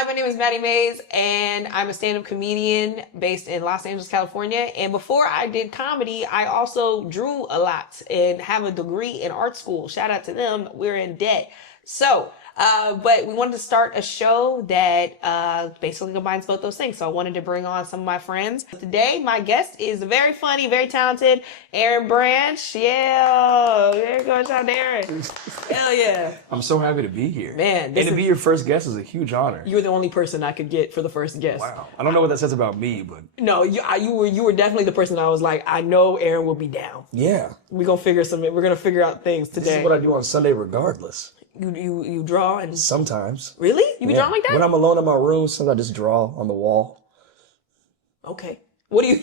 Hi, my name is Maddi Mays, and I'm a stand-up comedian based in Los Angeles, California. And before I did comedy, I also drew a lot and have a degree in art school. Shout out to them. We're in debt. So, but we wanted to start a show that basically combines both those things. So I wanted to bring on some of my friends. Today, my guest is very funny, very talented, Aaron Branch. Yeah, there you go, shout out Aaron. Hell yeah. I'm so happy to be here. Man, and to be your first guest is a huge honor. You're the only person I could get for the first guest. Wow. I don't know what that says about me, but... No, you were definitely the person I was like, I know Aaron will be down. Yeah. We're gonna figure out things today. This is what I do on Sunday regardless. You draw and... Sometimes. Really? You be drawing like that? When I'm alone in my room, sometimes I just draw on the wall. Okay. What do you...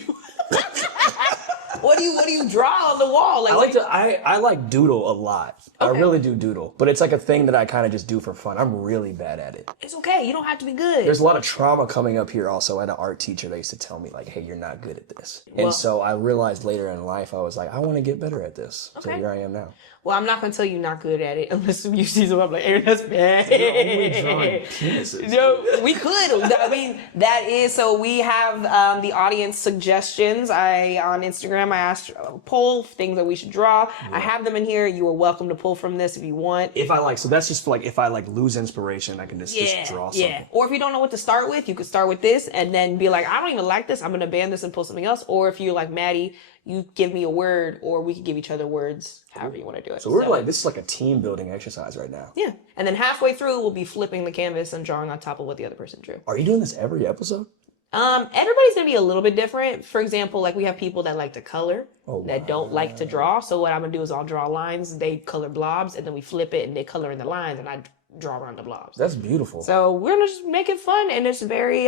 What do you draw on the wall? Like, I like doodle a lot. Okay. I really do doodle, but it's like a thing that I kind of just do for fun. I'm really bad at it. It's okay. You don't have to be good. There's a lot of trauma coming up here also. I had an art teacher that used to tell me like, hey, you're not good at this. Well, and so I realized later in life, I was like, I want to get better at this. Okay. So here I am now. Well, I'm not going to tell you not good at it unless you see something like, Aaron, that's bad. You're only drawing penises. No, we could. I mean, that is, so we have the audience suggestions. On Instagram, I asked poll things that we should draw. Yeah. I have them in here. You are welcome to pull from this if you want. If I like, so that's just for like, if I like lose inspiration, I can just draw something. Yeah. Or if you don't know what to start with, you could start with this and then be like, I don't even like this. I'm going to ban this and pull something else. Or if you're like, Maddie, you give me a word, or we could give each other words, however you want to do it. So we're like, this is like a team building exercise right now. Yeah. And then halfway through, we'll be flipping the canvas and drawing on top of what the other person drew. Are you doing this every episode? Everybody's going to be a little bit different. For example, like we have people that like to color, that don't like to draw. So what I'm going to do is I'll draw lines, they color blobs, and then we flip it and they color in the lines and I draw around the blobs. That's beautiful. So we're going to just make it fun and it's very,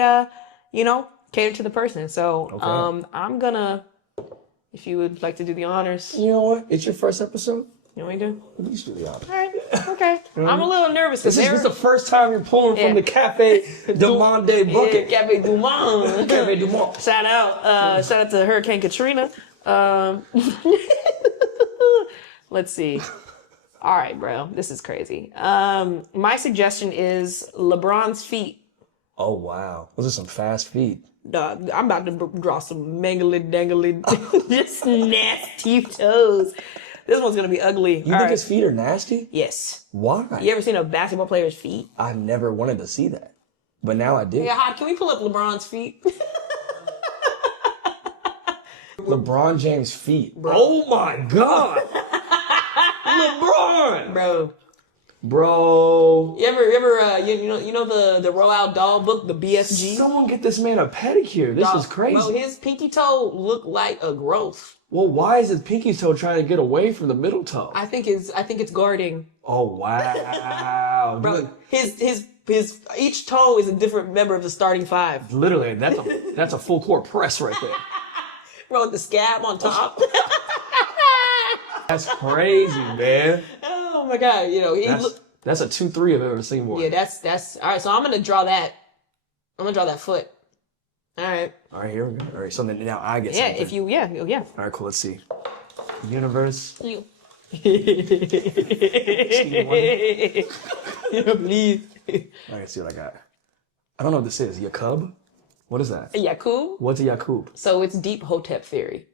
cater to the person. So I'm going to... If you would like to do the honors. You know what? It's your first episode. You want me to do? Please do the honors. All right. Okay. I'm a little nervous. This is the first time you're pulling from the Cafe du Monde bucket. Yeah, Cafe du Monde. Cafe du Monde. Shout out to Hurricane Katrina. Let's see. All right, bro. This is crazy. My suggestion is LeBron's feet. Oh, wow. Those are some fast feet. I'm about to draw some mangly dangly, just nasty toes. This one's gonna be ugly. You think his feet are nasty? Yes. Why? You ever seen a basketball player's feet? I've never wanted to see that, but now I do. Yeah, can we pull up LeBron's feet? LeBron James' feet. Bro. Oh my God. LeBron. Bro. You ever you know the Roald Dahl book, the BSG? Someone get this man a pedicure. This is crazy. Bro, his pinky toe looked like a growth. Well, why is his pinky toe trying to get away from the middle toe? I think it's guarding. Oh wow. Bro, his each toe is a different member of the starting five. Literally, that's a full court press right there. Bro, with the scab on top. That's crazy, man. Oh my God, that's a 2-3 I've ever seen more. Yeah, that's all right. So I'm gonna draw that. I'm gonna draw that foot. All right. All right, here we go. All right, so then now I get something. Yeah, yeah. All right, cool. Let's see. Universe. You. Please. All right, see what I got. I don't know what this is. Yakub? What is that? Yakub? What's a Yakub? So it's deep Hotep theory.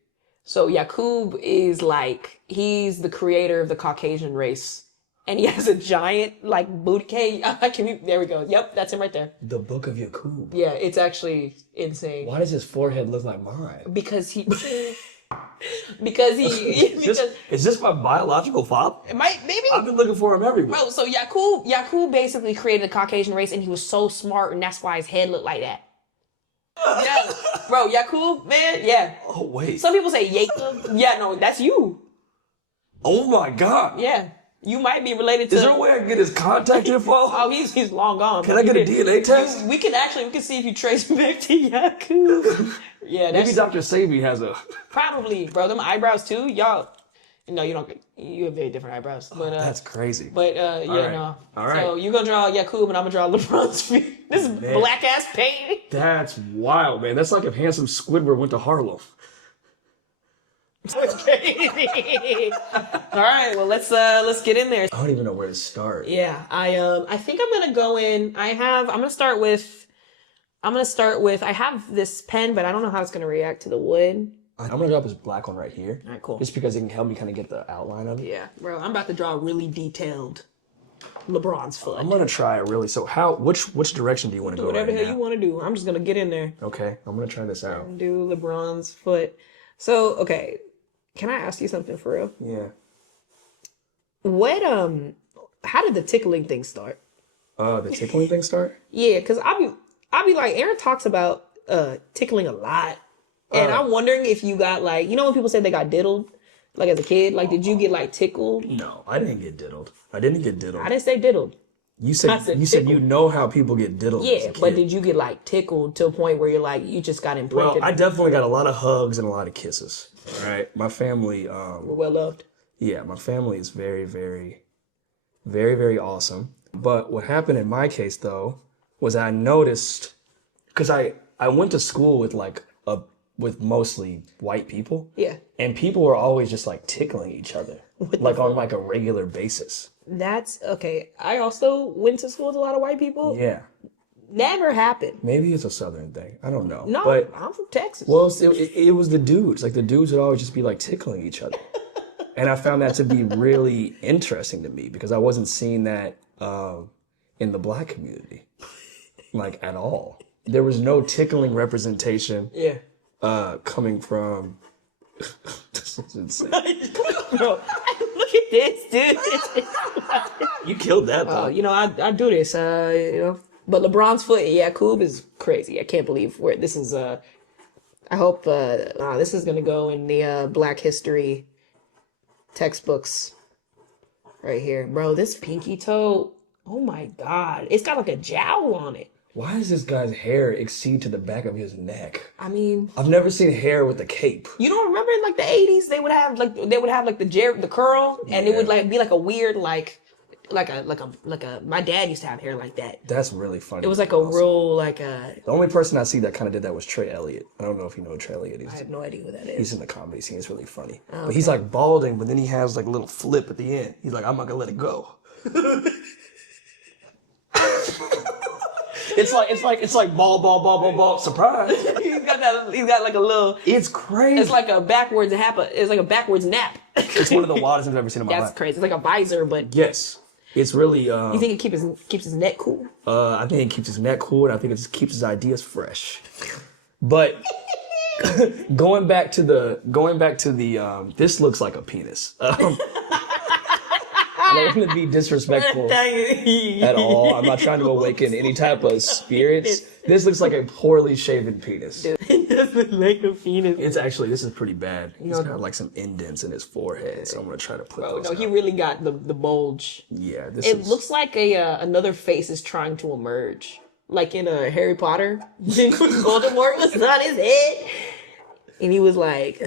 So Yakub is like, he's the creator of the Caucasian race. And he has a giant, like, booty. There we go. Yep, that's him right there. The Book of Yakub. Yeah, it's actually insane. Why does his forehead look like mine? Because he... Is this my biological father? Maybe. I've been looking for him everywhere. Bro, so Yakub basically created the Caucasian race and he was so smart and that's why his head looked like that. Yeah, bro, Yakub, man, yeah. Oh, wait. Some people say Yakub. Yeah, no, that's you. Oh, my God. Yeah. You might be related to... Is there a way I can get his contact info? Oh, he's long gone. Can I get a DNA test? We can see if you trace him back to Yakub. Yeah, maybe Dr. Sabi has a... Probably, bro. Them eyebrows, too. Y'all... No, you don't... You have very different eyebrows. But, that's crazy. But, no. All right. So, you're going to draw Yakub and I'm going to draw LeBron's feet. This is black-ass paint. That's wild, man. That's like if Handsome Squidward went to Harlem. It's crazy. All right, well let's get in there. I don't even know where to start. Yeah, I think I'm gonna go in. I have this pen, but I don't know how it's gonna react to the wood. I'm gonna drop this black one right here. All right, cool. Just because it can help me kind of get the outline of it. Yeah, bro, I'm about to draw a really detailed LeBron's foot. I'm gonna try it really. So which direction do you want to go? Whatever the right hell you want to do. I'm just gonna get in there. Okay, I'm gonna try this out. Do LeBron's foot. So, okay, can I ask you something for real? Yeah. What how did the tickling thing start? The tickling thing start? Yeah, because I'll be like, Aaron talks about tickling a lot. And I'm wondering if you got like, you know when people say they got diddled? Like as a kid? Like did you get like tickled? No, I didn't get diddled. I didn't get diddled. I didn't say diddled. You said you know how people get diddled. Yeah, but did you get like tickled to a point where you're like, you just got imprinted? Well, I definitely got a lot of hugs and a lot of kisses. All right. My family, We're well loved. yeah, my family is very, very, very, very awesome. But what happened in my case though was I noticed, because I went to school with with mostly white people. Yeah. And people were always just like tickling each other, like on like a regular basis. That's okay. I also went to school with a lot of white people. Yeah. Never happened. Maybe it's a Southern thing. I don't know. No, But I'm from Texas. well, it was the dudes. Like the dudes would always just be like tickling each other. And I found that to be really interesting to me because I wasn't seeing that in the black community, like at all. There was no tickling representation. Yeah. Coming from. This is insane. Bro, look at this, dude. You killed that though. You know, I do this, you know. But LeBron's foot and Yakub is crazy. I can't believe where this is. I hope this is gonna go in the Black History textbooks right here, bro. This pinky toe. Oh my God, it's got like a jowl on it. Why does this guy's hair exceed to the back of his neck? I mean, I've never seen hair with a cape. you don't remember in like the 80s they would have like the curl and it would like be like a weird like a my dad used to have hair like that. That's really funny. It was like a real like a. The only person I see that kind of did that was Trey Elliott. I don't know if you know who Trey Elliott is. I have no idea who that is. He's in the comedy scene. It's really funny. Oh, but he's like balding, but then he has like a little flip at the end. He's like, I'm not gonna let it go. It's like ball. Surprise. He's got like a little. It's crazy. It's like a backwards It's like a backwards nap. It's one of the wildest I've ever seen in my life. That's crazy. It's like a visor, but yes, it's really. You think it keeps his neck cool? I think it keeps his neck cool, and I think it just keeps his ideas fresh. But going back to the this looks like a penis. I don't want to be disrespectful at all. I'm not trying to awaken any type of spirits. This looks like a poorly shaven penis. It doesn't like a penis. This is pretty bad. He's got like some indents in his forehead, so I'm gonna try to put those out. He really got the bulge. Yeah, it looks like another face is trying to emerge, like in a Harry Potter. Voldemort was on his head, and he was like,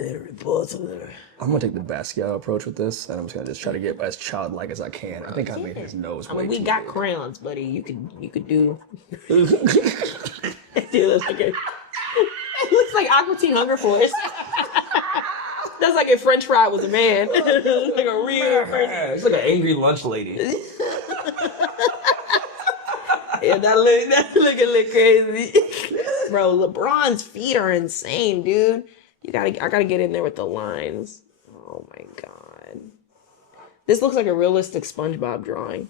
I'm gonna take the Basquiat approach with this, and I'm just gonna try to get as childlike as I can. I think I made his nose. We got big. Crayons, buddy. You could do. It looks like Aqua Teen Hunger Force. That's like if French Fry was a man. Like a real person. It's like an angry lunch lady. Yeah, that look a little crazy. Bro, LeBron's feet are insane, dude. I gotta get in there with the lines. Oh my God. This looks like a realistic SpongeBob drawing.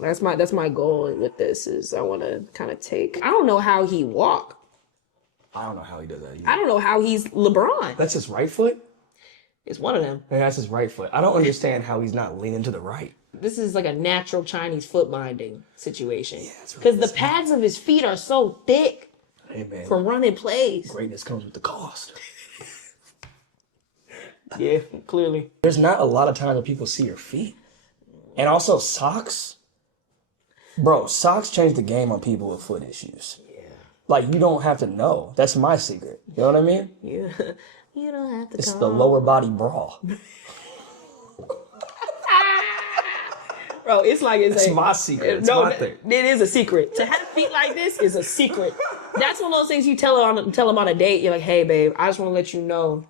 That's my goal with this is I want to kind of I don't know how he walk. I don't know how he does that either. I don't know how he's LeBron. That's his right foot? It's one of them. Yeah, that's his right foot. I don't understand how he's not leaning to the right. This is like a natural Chinese foot binding situation. Yeah, because the pads of his feet are so thick. Hey, man. From running plays. Greatness comes with the cost. Yeah, clearly. There's not a lot of times when people see your feet. And also socks. Bro, socks change the game on people with foot issues. Yeah. Like, you don't have to know. That's my secret. You know what I mean? Yeah. You don't have to. It's the lower body bra. Bro, it's my secret. It's my thing. It is a secret. To have feet like this is a secret. That's one of those things you tell them on a date. You're like, hey, babe, I just want to let you know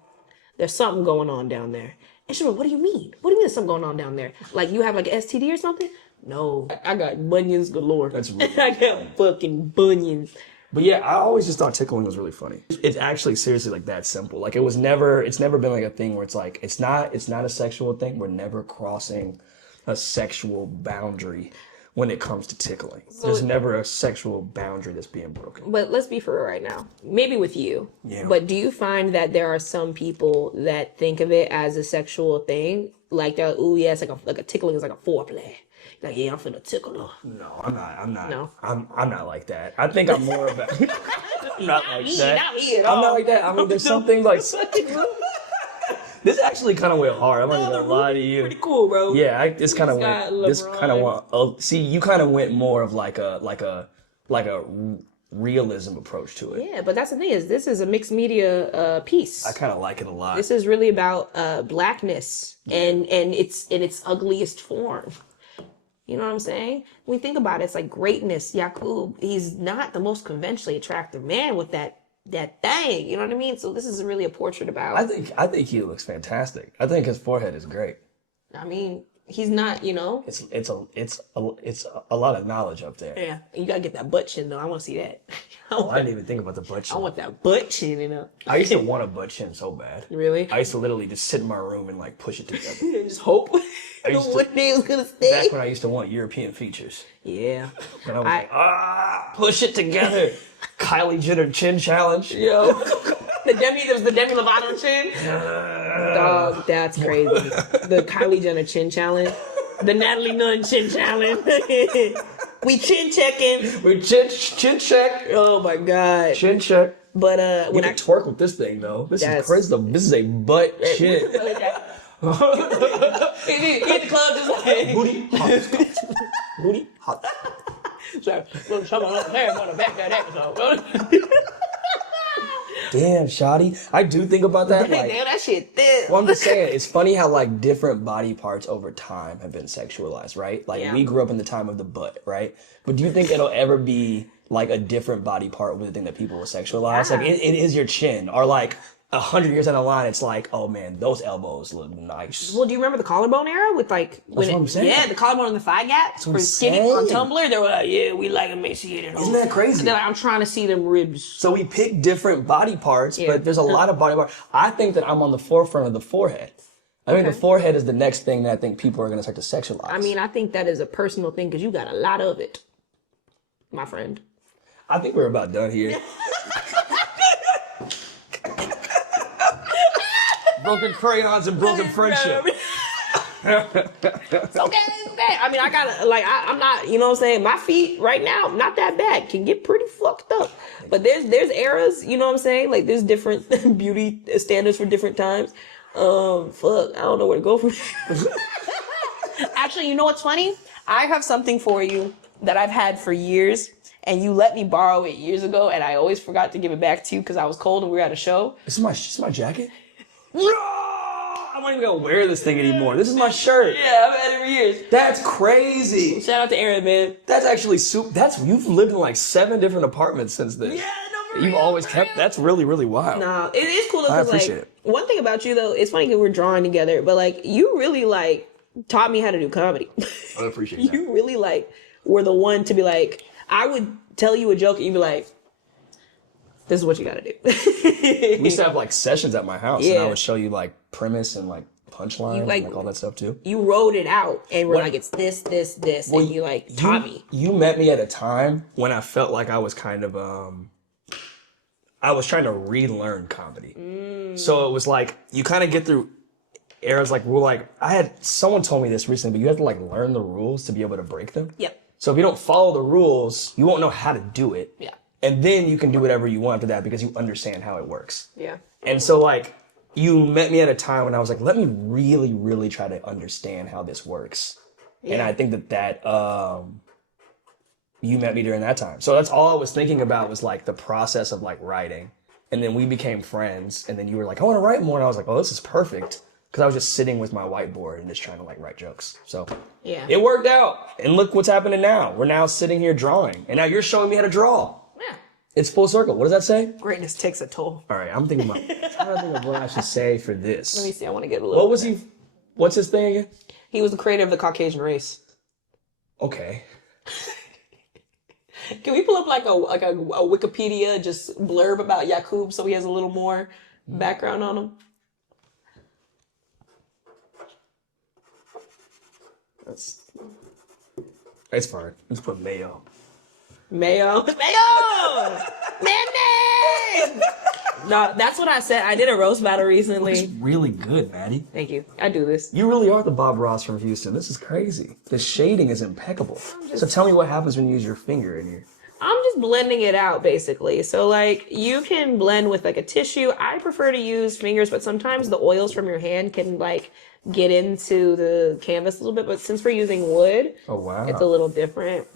there's something going on down there. And she's like, what do you mean? What do you mean there's something going on down there? Like, you have like an STD or something? No, I got bunions galore. That's really I got fucking bunions. But yeah, I always just thought tickling was really funny. It's actually seriously like that simple. Like it's never been like a thing where it's like, it's not a sexual thing. We're never crossing a sexual boundary when it comes to tickling. There's never a sexual boundary that's being broken. But let's be for real right now. Maybe with you. Yeah. But do you find that there are some people that think of it as a sexual thing? Like that, ooh, yeah, it's like a tickling is like a foreplay. Like, yeah, I'm finna tickle her. No, I'm not. No. I'm not like that. I think I'm more about. I'm not like that. Not me at I'm all. not like that. I mean, there's some things like. This actually kind of went hard. I'm not even gonna lie to you. Pretty cool, bro. Yeah, this kind of went. got This kind of LeBron. went. See, you kind of went more of like a realism approach to it. Yeah, but that's the thing is, this is a mixed media piece. I kind of like it a lot. This is really about blackness and it's in its ugliest form. You know what I'm saying? When we think about it, it's like greatness. Yakub, he's not the most conventionally attractive man with that thing. You know what I mean? So this is really a portrait about. I think he looks fantastic. I think his forehead is great. I mean, he's not. You know. It's a lot of knowledge up there. Yeah, you gotta get that butt chin though. I want to see that. I didn't even think about the butt chin. I want that butt chin, you know. I used to want a butt chin so bad. Really? I used to literally just sit in my room and like push it together. Just hope used to- one day it was gonna stay. Back when I used to want European features. Yeah. And I was like, push it together. Kylie Jenner chin challenge. Yo. There was the Demi Lovato chin. Dog, that's crazy. The Kylie Jenner chin challenge. The Natalie Nunn chin challenge. We chin checking. We chin check. Oh my god. Chin check. But You when can twerk with this thing though. This That's- is crazy. This is a butt chin. He hit the club just like Booty hot. Booty hot. so someone on there on the back of that episode. Damn, Shotty. I do think about that. Like, Damn, that shit thick. well, I'm just saying, it's funny how like different body parts over time have been sexualized, right? Like Yeah. we grew up in the time of the butt, right? But do you think it'll ever be like a different body part with the thing that people will sexualize? Yeah. Like it is your chin, or like 100 years down the line, it's like, oh man, those elbows look nice. Well, do you remember the collarbone era with like when what I'm saying. yeah, the collarbone and the thigh gap what for I'm skinny on saying. Tumblr? They were like, yeah, we like emaciated. Isn't that crazy? And they're like, I'm trying to see them ribs. So we pick different body parts, Yeah. but there's a lot of body parts. I think that I'm on the forefront of the forehead. I think the forehead is the next thing that I think people are going to start to sexualize. I mean, I think that is a personal thing because you got a lot of it, my friend. I think we're about done here. Broken crayons and broken friendship. It's okay. I mean, I gotta I'm not, you know what I'm saying? My feet right now, not that bad, can get pretty fucked up. But there's eras, you know what I'm saying? Like there's different beauty standards for different times. Fuck, I don't know where to go from here. Actually, you know what's funny? I have something for you that I've had for years, and you let me borrow it years ago, and I always forgot to give it back to you because I was cold and we were at a show. This is my jacket? I'm not even gonna wear this thing anymore. This is my shirt. Yeah, I've had it for years. That's crazy. Shout out to Aaron, man. That's actually you've lived in like 7 different apartments since then. Yeah, no, for You've real, always for kept, real. that's really, really wild. No, it is cool though, I 'cause, appreciate like, it. one thing about you though, it's funny because we're drawing together, but like you really like taught me how to do comedy. I appreciate that. You really like were the one to be like, I would tell you a joke and you'd be like, this is what you gotta do. We used to have like sessions at my house, and Yeah. I would show you like premise and like punchline, and like- like all that stuff too. You wrote it out and we're What- like, it's this, and you like taught me. You met me at a time when I felt like I was kind of I was trying to relearn comedy. So it was like you kind of get through eras like someone told me this recently, but you have to like learn the rules to be able to break them. Yep. So if you don't follow the rules, you won't know how to do it. Yeah. And then you can do whatever you want after that because you understand how it works. Yeah. And so like you met me at a time when I was like, let me really, really try to understand how this works. And I think that you met me during that time. So that's all I was thinking about was like the process of like writing. And then we became friends. And then you were like, I want to write more. And I was like, oh, this is perfect. Because I was just sitting with my whiteboard and just trying to like write jokes. So Yeah. it worked out. And look what's happening now. We're now sitting here drawing. And now you're showing me how to draw. Yeah. It's full circle. What does that say? Greatness takes a toll. All right, I'm trying to think of what I should say for this. Let me see. I want to get a little. What's his thing again? He was the creator of the Caucasian race. Okay. Can we pull up like a Wikipedia just blurb about Yakub so he has a little more background on him? It's fine. Let's put mayo. Mayo. Mayonnaise! No, that's what I said. I did a roast battle recently. It's really good, Maddie. Thank you. I do this. You really are the Bob Ross from Houston. This is crazy. The shading is impeccable. So tell me what happens when you use your finger in here. I'm just blending it out, basically. So, like, you can blend with, like, a tissue. I prefer to use fingers, but sometimes the oils from your hand can, like, get into the canvas a little bit. But since we're using wood, oh wow, it's a little different.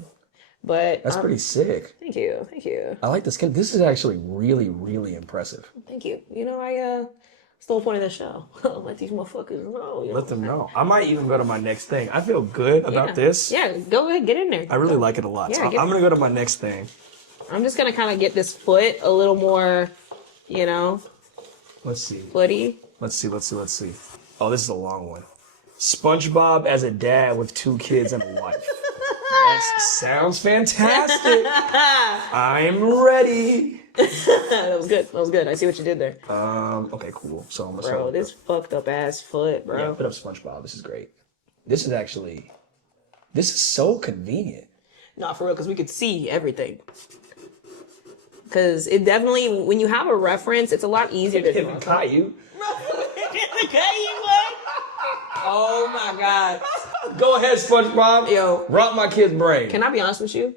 But that's pretty sick. Thank you. I like the skin. This is actually really, really impressive. Thank you. You know, it's the whole point of the show. Let these motherfuckers know. Let them know. I might even go to my next thing. I feel good about this. Yeah, go ahead, get in there. I really like it a lot. Yeah, so I'm gonna go to my next thing. I'm just gonna kind of get this foot a little more, you know. Let's see. Footy. Let's see. Oh, this is a long one. SpongeBob as a dad with 2 kids and a wife. That sounds fantastic. I'm ready. That was good. I see what you did there. Okay, cool. So I'm gonna bro, this fucked up ass foot, bro. Yeah, put up SpongeBob. This is great. This is so convenient. Not for real, because we could see everything. Because it definitely, when you have a reference, it's a lot easier to Him and Caillou. Oh my God. Go ahead, SpongeBob. Yo. Rock my kid's brain. Can I be honest with you?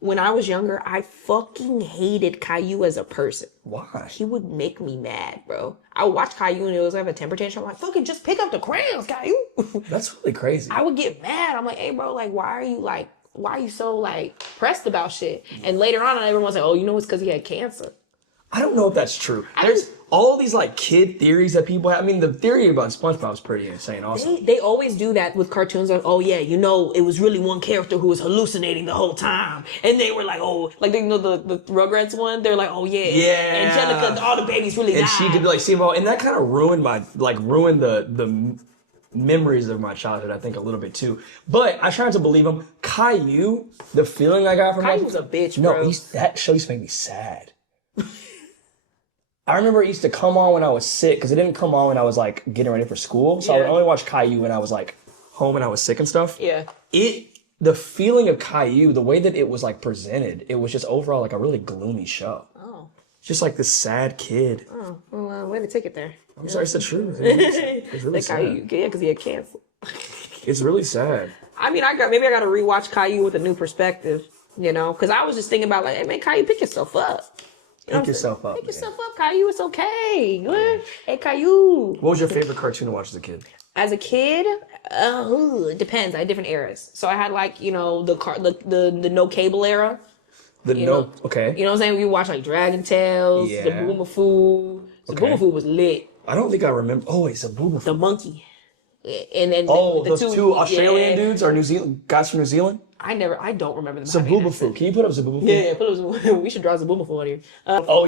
When I was younger, I fucking hated Caillou as a person. Why? He would make me mad, bro. I would watch Caillou and it was like a temper tantrum. I'm like, fucking just pick up the crayons, Caillou. That's really crazy. I would get mad. I'm like, hey, bro, like, why are you so, like, pressed about shit? And later on, everyone's like, oh, you know, it's because he had cancer. I don't know if that's true. There's all these, like, kid theories that people have. I mean, the theory about SpongeBob is pretty insane also. They always do that with cartoons. Like, oh, yeah, you know, it was really one character who was hallucinating the whole time. And they were like, oh, like, you know, the Rugrats one? They're like, oh, yeah. Yeah. Angelica, all the babies really died. And she could, like, see them all. And that kind of ruined the memories of my childhood, I think, a little bit too. But I tried to believe him. Caillou, the feeling I got from Caillou was a bitch, bro. No, that show used to make me sad. I remember it used to come on when I was sick, because it didn't come on when I was, like, getting ready for school. So I would only watch Caillou when I was, like, home and I was sick and stuff. Yeah. The feeling of Caillou, the way that it was, like, presented, it was just overall, like, a really gloomy show. Oh. Just, like, this sad kid. Oh, well, way to take it there. I'm sorry, it's the truth. It's really sad. Caillou, yeah, because he had cancer. It's really sad. I mean, maybe I got to rewatch Caillou with a new perspective, you know? Because I was just thinking about, like, hey, man, Caillou, pick yourself up. Pick yourself up. Pick yourself up, Caillou. It's okay. Good. Hey, Caillou. What was your favorite cartoon to watch as a kid? As a kid, it depends. I had different eras. So I had, like, you know, the no cable era. Okay. You know what I'm saying? We watched, like, Dragon Tales, the Boomafoo. The Boomafoo was lit. I don't think I remember. Oh, it's a Boomafoo. The monkey. And then those two Australian dudes or New Zealand guys from New Zealand? I don't remember them. Zaboomafoo. Can you put up Zaboomafoo? Yeah, put up Zaboomafoo. We should draw Zaboomafoo on here.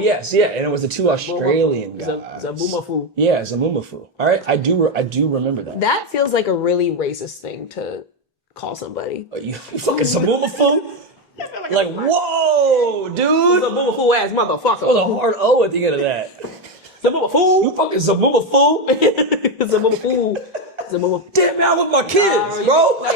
Yes, yeah, and it was the 2 Australian guys. Zaboomafoo. Yeah, Zaboomafoo. All right, I do remember that. That feels like a really racist thing to call somebody. You fucking Zaboomafoo? Like, whoa, dude! Zaboomafoo ass motherfucker. There was a hard O at the end of that. Zaboomafoo. You fucking Zaboomafoo. Zaboomafoo. Damn, man, I'm with my kids, bro.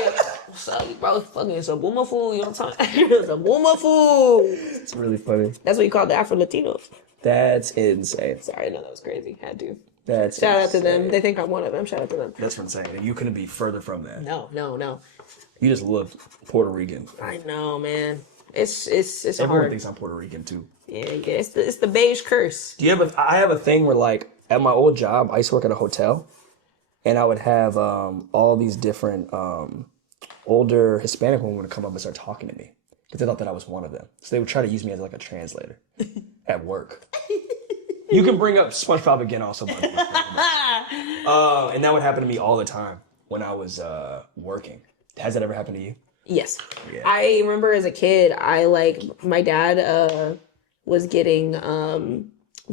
Sorry, bro, fucking Zaboomafoo. You know what I'm talking about? Zaboomafoo. It's really funny. That's what you call the Afro-Latinos. That's insane. Sorry, no, that was crazy. Had to. Shout out to them. They think I'm one of them. Shout out to them. That's what I'm saying. You couldn't be further from that. No. You just look Puerto Rican. I know, man. It's Everyone hard. thinks I'm Puerto Rican too. Yeah, it's the beige curse. I have a thing where, like, at my old job, I used to work at a hotel, and I would have all these different older Hispanic women would come up and start talking to me because they thought that I was one of them. So they would try to use me as, like, a translator at work. You can bring up SpongeBob again also, by the way. And that would happen to me all the time when I was working. Has that ever happened to you? Yes. Yeah. I remember as a kid, my dad was getting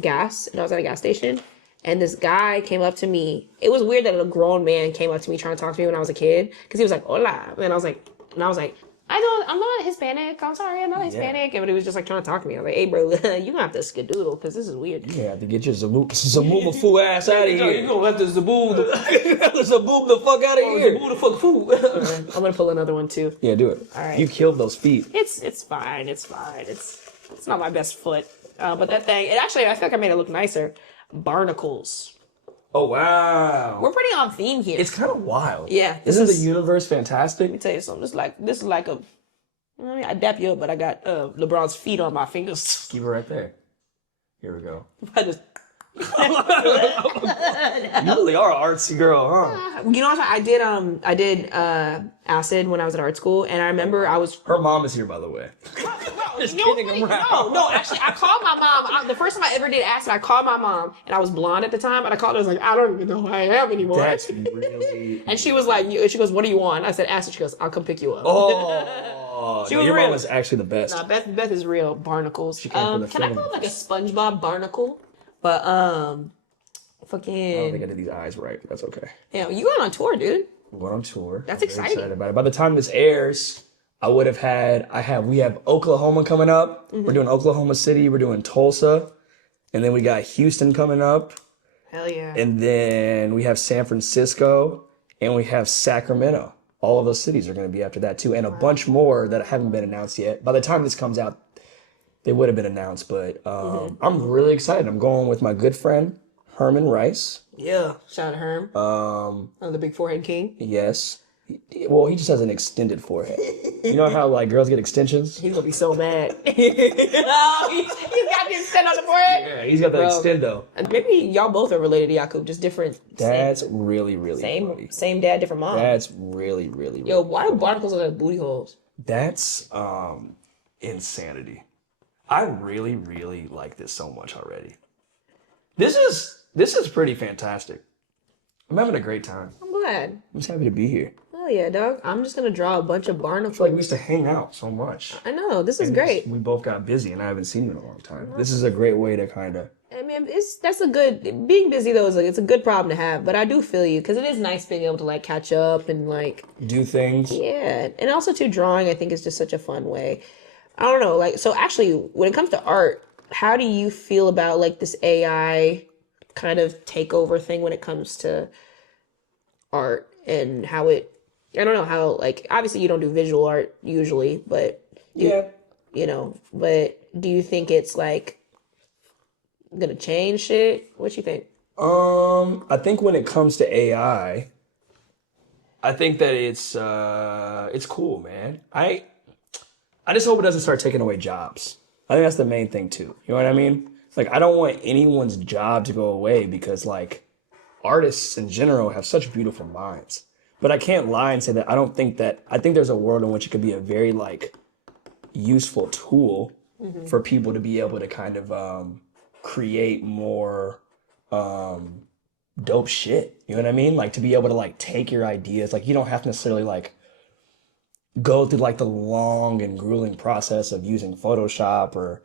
gas, and I was at a gas station, and this guy came up to me. It was weird that a grown man came up to me trying to talk to me when I was a kid, because he was like, "Hola," and I was like, I'm not Hispanic. I'm sorry, I'm not Hispanic. But he was just like trying to talk to me. I was like, "Hey, bro, you gonna have to skedoodle because this is weird. You have to get your Zamuba ass out of here. You gonna have to zaboo the fuck out of here. Zaboo the fuck food." I'm gonna pull another one too. Yeah, do it. All right. You killed those feet. It's fine. It's not my best foot. But that thing, I feel like I made it look nicer. Barnacles. Oh wow. We're pretty on theme here. It's kind of wild. Yeah. Isn't the universe fantastic? Let me tell you something. This is like a. I mean, I dap you up, but I got LeBron's feet on my fingers. Keep it right there. Here we go. I just. You really are an artsy girl, huh? You know what? I did acid when I was at art school, and I remember Her mom is here, by the way. Just kidding around. No, actually, I called my mom. The first time I ever did acid, I called my mom, and I was blonde at the time, and I called her. I was like, I don't even know who I am anymore. That's really. And she was like, she goes, "What do you want?" I said, "Acid." She goes, "I'll come pick you up." Oh, she was your real. mom is actually the best. Nah, Beth is real. Barnacles. She came for the can I film. call it like a SpongeBob barnacle? But fucking. I don't think I did these eyes right, but that's okay. Yeah, you going on tour, dude? We're going on tour. That's I'm very exciting. excited about it. By the time this airs, we have Oklahoma coming up. Mm-hmm. We're doing Oklahoma City. We're doing Tulsa. And then we got Houston coming up. Hell yeah. And then we have San Francisco. And we have Sacramento. All of those cities are going to be after that too. And a bunch more that haven't been announced yet. By the time this comes out, they would have been announced. But I'm really excited. I'm going with my good friend, Herman Rice. Yeah. Shout out to Herm. The big forehead king. Yes. Well, he just has an extended forehead. You know how like girls get extensions? He's gonna be so mad. He's got the extend on the forehead. Yeah, he's got the extendo. And maybe y'all both are related to Yakub, just different. That's really, really funny. Same dad, different mom. That's really, really, really Yo, why do barnacles look like booty holes? That's insanity. I really, really like this so much already. This is pretty fantastic. I'm having a great time. I'm glad. I'm just happy to be here. Oh yeah, dog. I'm just gonna draw a bunch of barnacles. I feel like we used to hang out so much. I know, this is great. We both got busy and I haven't seen you in a long time. This is a great way to kind of... I mean, being busy though it's a good problem to have, but I do feel you, because it is nice being able to like catch up and like... do things. Yeah, and also too, drawing I think is just such a fun way. I don't know, like, so actually when it comes to art, how do you feel about like this AI kind of takeover thing when it comes to art and how it... I don't know how, like, obviously you don't do visual art usually, but but do you think it's like gonna change shit? What you think? I think when it comes to AI, I think that it's cool, man. I just hope it doesn't start taking away jobs. I think that's the main thing too. You know what I mean? Like, I don't want anyone's job to go away because like artists in general have such beautiful minds. But I can't lie and say that I think there's a world in which it could be a very like useful tool for people to be able to kind of create more dope shit. You know what I mean? Like to be able to like take your ideas. Like you don't have to necessarily like go through like the long and grueling process of using Photoshop or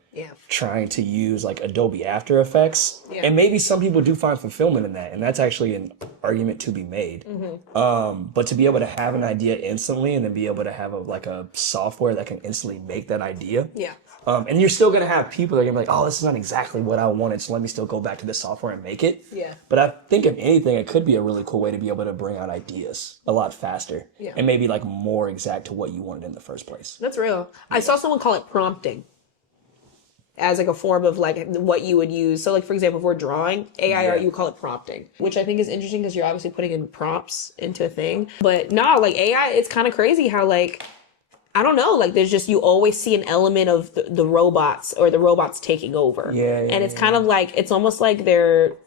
trying to use like Adobe After Effects. Yeah. And maybe some people do find fulfillment in that, and that's actually an argument to be made. But to be able to have an idea instantly and then be able to have a software that can instantly make that idea. Yeah. And you're still gonna have people that are gonna be like, oh, this is not exactly what I wanted, so let me still go back to this software and make it. Yeah. But I think if anything, it could be a really cool way to be able to bring out ideas a lot faster. Yeah. And maybe like more exact to what you wanted in the first place. That's real. I saw someone call it prompting as like a form of like what you would use. So like, for example, if we're drawing AI art, you call it prompting, which I think is interesting because you're obviously putting in prompts into a thing. But no, like AI, it's kind of crazy how like, I don't know, like there's just, you always see an element of the robots or the robots taking over. And it's kind of like, it's almost like they're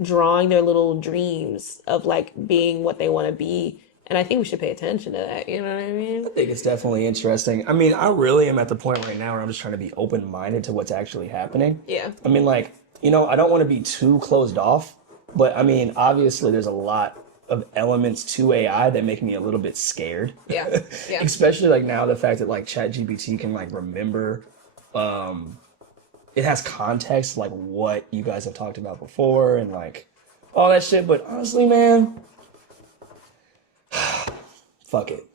drawing their little dreams of like being what they want to be. And I think we should pay attention to that. You know what I mean? I think it's definitely interesting. I mean, I really am at the point right now where I'm just trying to be open-minded to what's actually happening. Yeah. I mean, like, you know, I don't want to be too closed off, but I mean, obviously there's a lot of elements to AI that make me a little bit scared. Yeah. Especially like now the fact that like ChatGPT can like remember it has context, like what you guys have talked about before and like all that shit. But honestly, man, fuck it.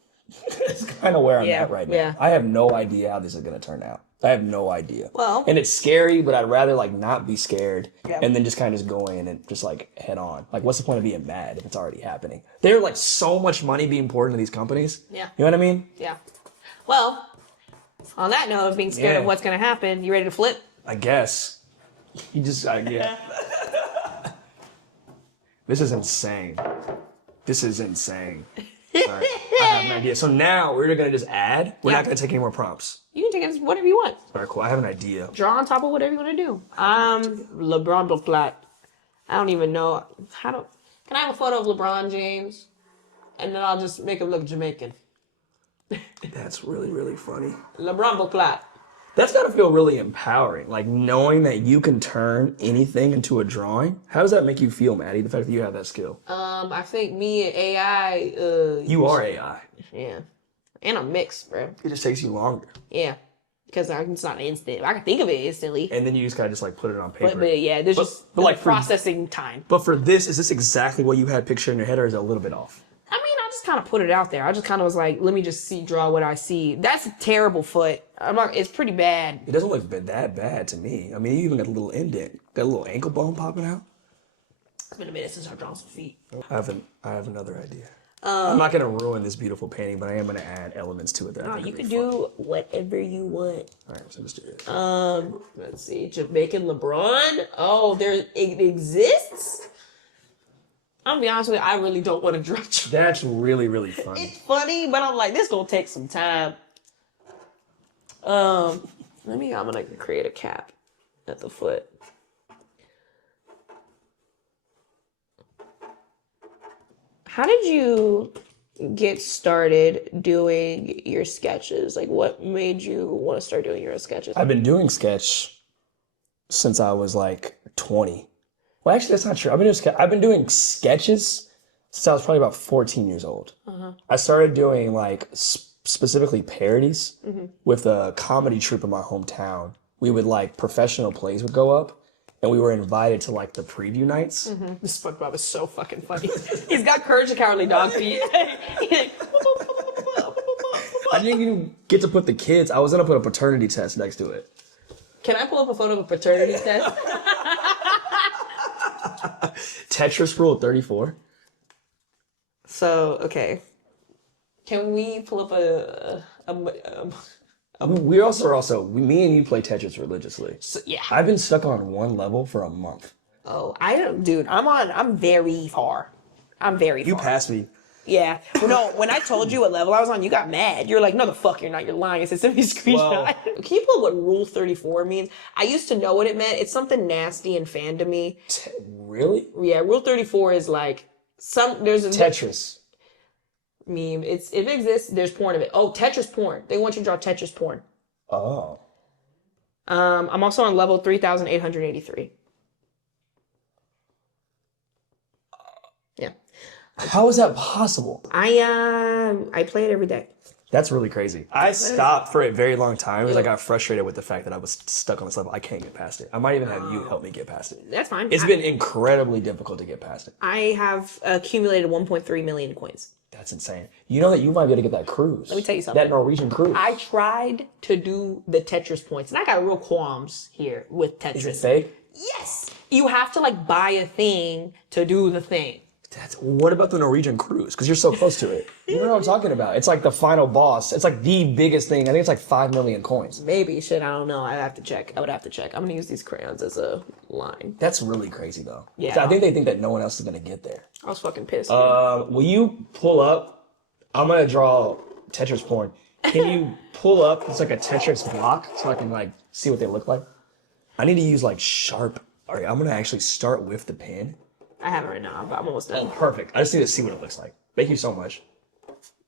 It's kind of where I'm at right now. Yeah. I have no idea how this is going to turn out. I have no idea. Well, and it's scary, but I'd rather like not be scared Yeah. and then just kind of just go in and just like head on. Like, what's the point of being mad if it's already happening? There's like so much money being poured into these companies. Yeah. You know what I mean? Yeah. Well, on that note of being scared Yeah. of what's going to happen, you ready to flip? I guess. You just, yeah. This is insane. This is insane. All right. I have an idea. So now we're going to just add. We're Yeah. not going to take any more prompts. You can take it whatever you want. All right, cool. I have an idea. Draw on top of whatever you want to do. LeBron James. I don't even know. Can I have a photo of LeBron James? And then I'll just make him look Jamaican. That's really, really funny. LeBron James. That's got to feel really empowering. Like knowing that you can turn anything into a drawing. How does that make you feel, Maddie? The fact that you have that skill. I think me and AI. You are AI. Yeah. And I'm mixed, bro. It just takes you longer. Yeah. Because it's not instant. I can think of it instantly. And then you just gotta just like put it on paper. But yeah, there's just like processing time. But for this, is this exactly what you had pictured in your head, or is it a little bit off? I mean, I just kind of put it out there. I just kind of was like, let me just draw what I see. That's a terrible foot. It's pretty bad. It doesn't look that bad to me. I mean, you even got a little indent. Got a little ankle bone popping out. It's been a minute since I've drawn some feet. I have another idea. I'm not gonna ruin this beautiful painting, but I am gonna add elements to it that I think You are can really fun. do whatever you want. All right, so let's do it. Let's see, Jamaican LeBron. Oh, it exists. I'm gonna be honest with you, I really don't want to draw. That's really, really funny. It's funny, but I'm like, this gonna take some time. I'm gonna create a cap at the foot. How did you get started doing your sketches? Like, what made you want to start doing your sketches? I've been doing sketch since I was like 20. Well, actually, that's not true. I've been doing sketches since I was probably about 14 years old. I started doing like specifically parodies with a comedy troupe in my hometown. We would like professional plays would go up, and we were invited to like the preview nights. This SpongeBob is so fucking funny. He's got Courage the Cowardly Dog feet. I didn't even get to put the kids. I was gonna put a paternity test next to it. Can I pull up a photo of a paternity test? Tetris rule 34. So, okay. Can we pull up Me and you play Tetris religiously. yeah. I've been stuck on one level for a month. Oh, I'm very far. I'm very far. You passed me. Yeah. Well, no, when I told you what level I was on, you got mad. You're like, no, the fuck, you're not. You're lying. It said, send me a screenshot. Can you pull up what Rule 34 means? I used to know what it meant. It's something nasty and fan to me. Really? Yeah, Rule 34 is like, there's a Tetris. meme. If it exists, there's porn of it. Oh, Tetris porn. They want you to draw Tetris porn. Oh. I'm also on level 3,883. Yeah. How is that possible? I play it every day. That's really crazy. I stopped for a very long time because I got frustrated with the fact that I was stuck on this level. I can't get past it. I might even have you help me get past it. That's fine. It's been incredibly difficult to get past it. I have accumulated 1.3 million coins. That's insane. You know that you might be able to get that cruise. Let me tell you something. That Norwegian cruise. I tried to do the Tetris points, and I got real qualms here with Tetris. Is it fake? Yes. You have to like buy a thing to do the thing. What about the Norwegian cruise? Because you're so close to it. You know what I'm talking about? It's like the final boss. It's like the biggest thing. I think it's like 5 million coins. Maybe. Shit, I don't know. I would have to check. I'm going to use these crayons as a line. That's really crazy, though. Yeah. I think they think that no one else is going to get there. I was fucking pissed. Will you pull up? I'm going to draw Tetris porn. Can you pull up? It's like a Tetris block so I can like see what they look like. I need to use like sharp. All right, I'm going to actually start with the pen. I have it right now, but I'm almost done. Perfect. I just need to see what it looks like. Thank you so much.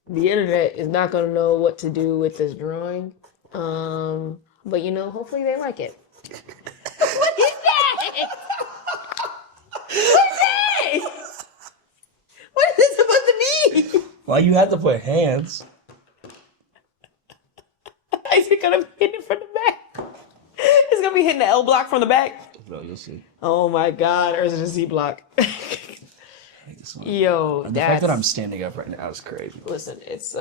The internet is not going to know what to do with this drawing. But you know, hopefully they like it. What is that? What's that? What is this supposed to be? Well, you had to put hands. I think I'm hitting it from the back. It's It's gonna be hitting the L block from the back. Bro, you'll see. Oh my God, or is it a Z block? Yo, the fact that I'm standing up right now is crazy. Listen, it's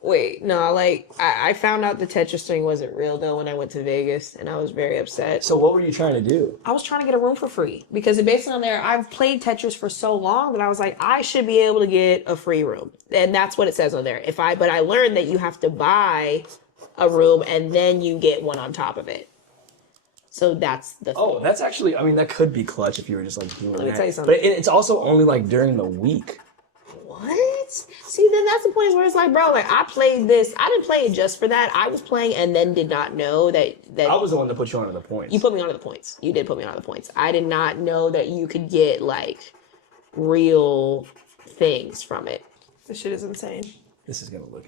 Wait, no, like I found out the Tetris thing wasn't real though when I went to Vegas, and I was very upset. So what were you trying to do? I was trying to get a room for free because based on there, I've played Tetris for so long that I was like, I should be able to get a free room, and that's what it says on there. But I learned that you have to buy a room and then you get one on top of it. So that's the thing. Oh, that's actually, I mean, that could be clutch if you were just like doing that. Let me tell you something. But it's also only like during the week. What? See, then that's the point where it's like, bro, like I played this. I didn't play it just for that. I was playing and then did not know that I was the one that put you onto the points. You put me onto the points. You did put me onto the points. I did not know that you could get like real things from it. This shit is insane. This is gonna look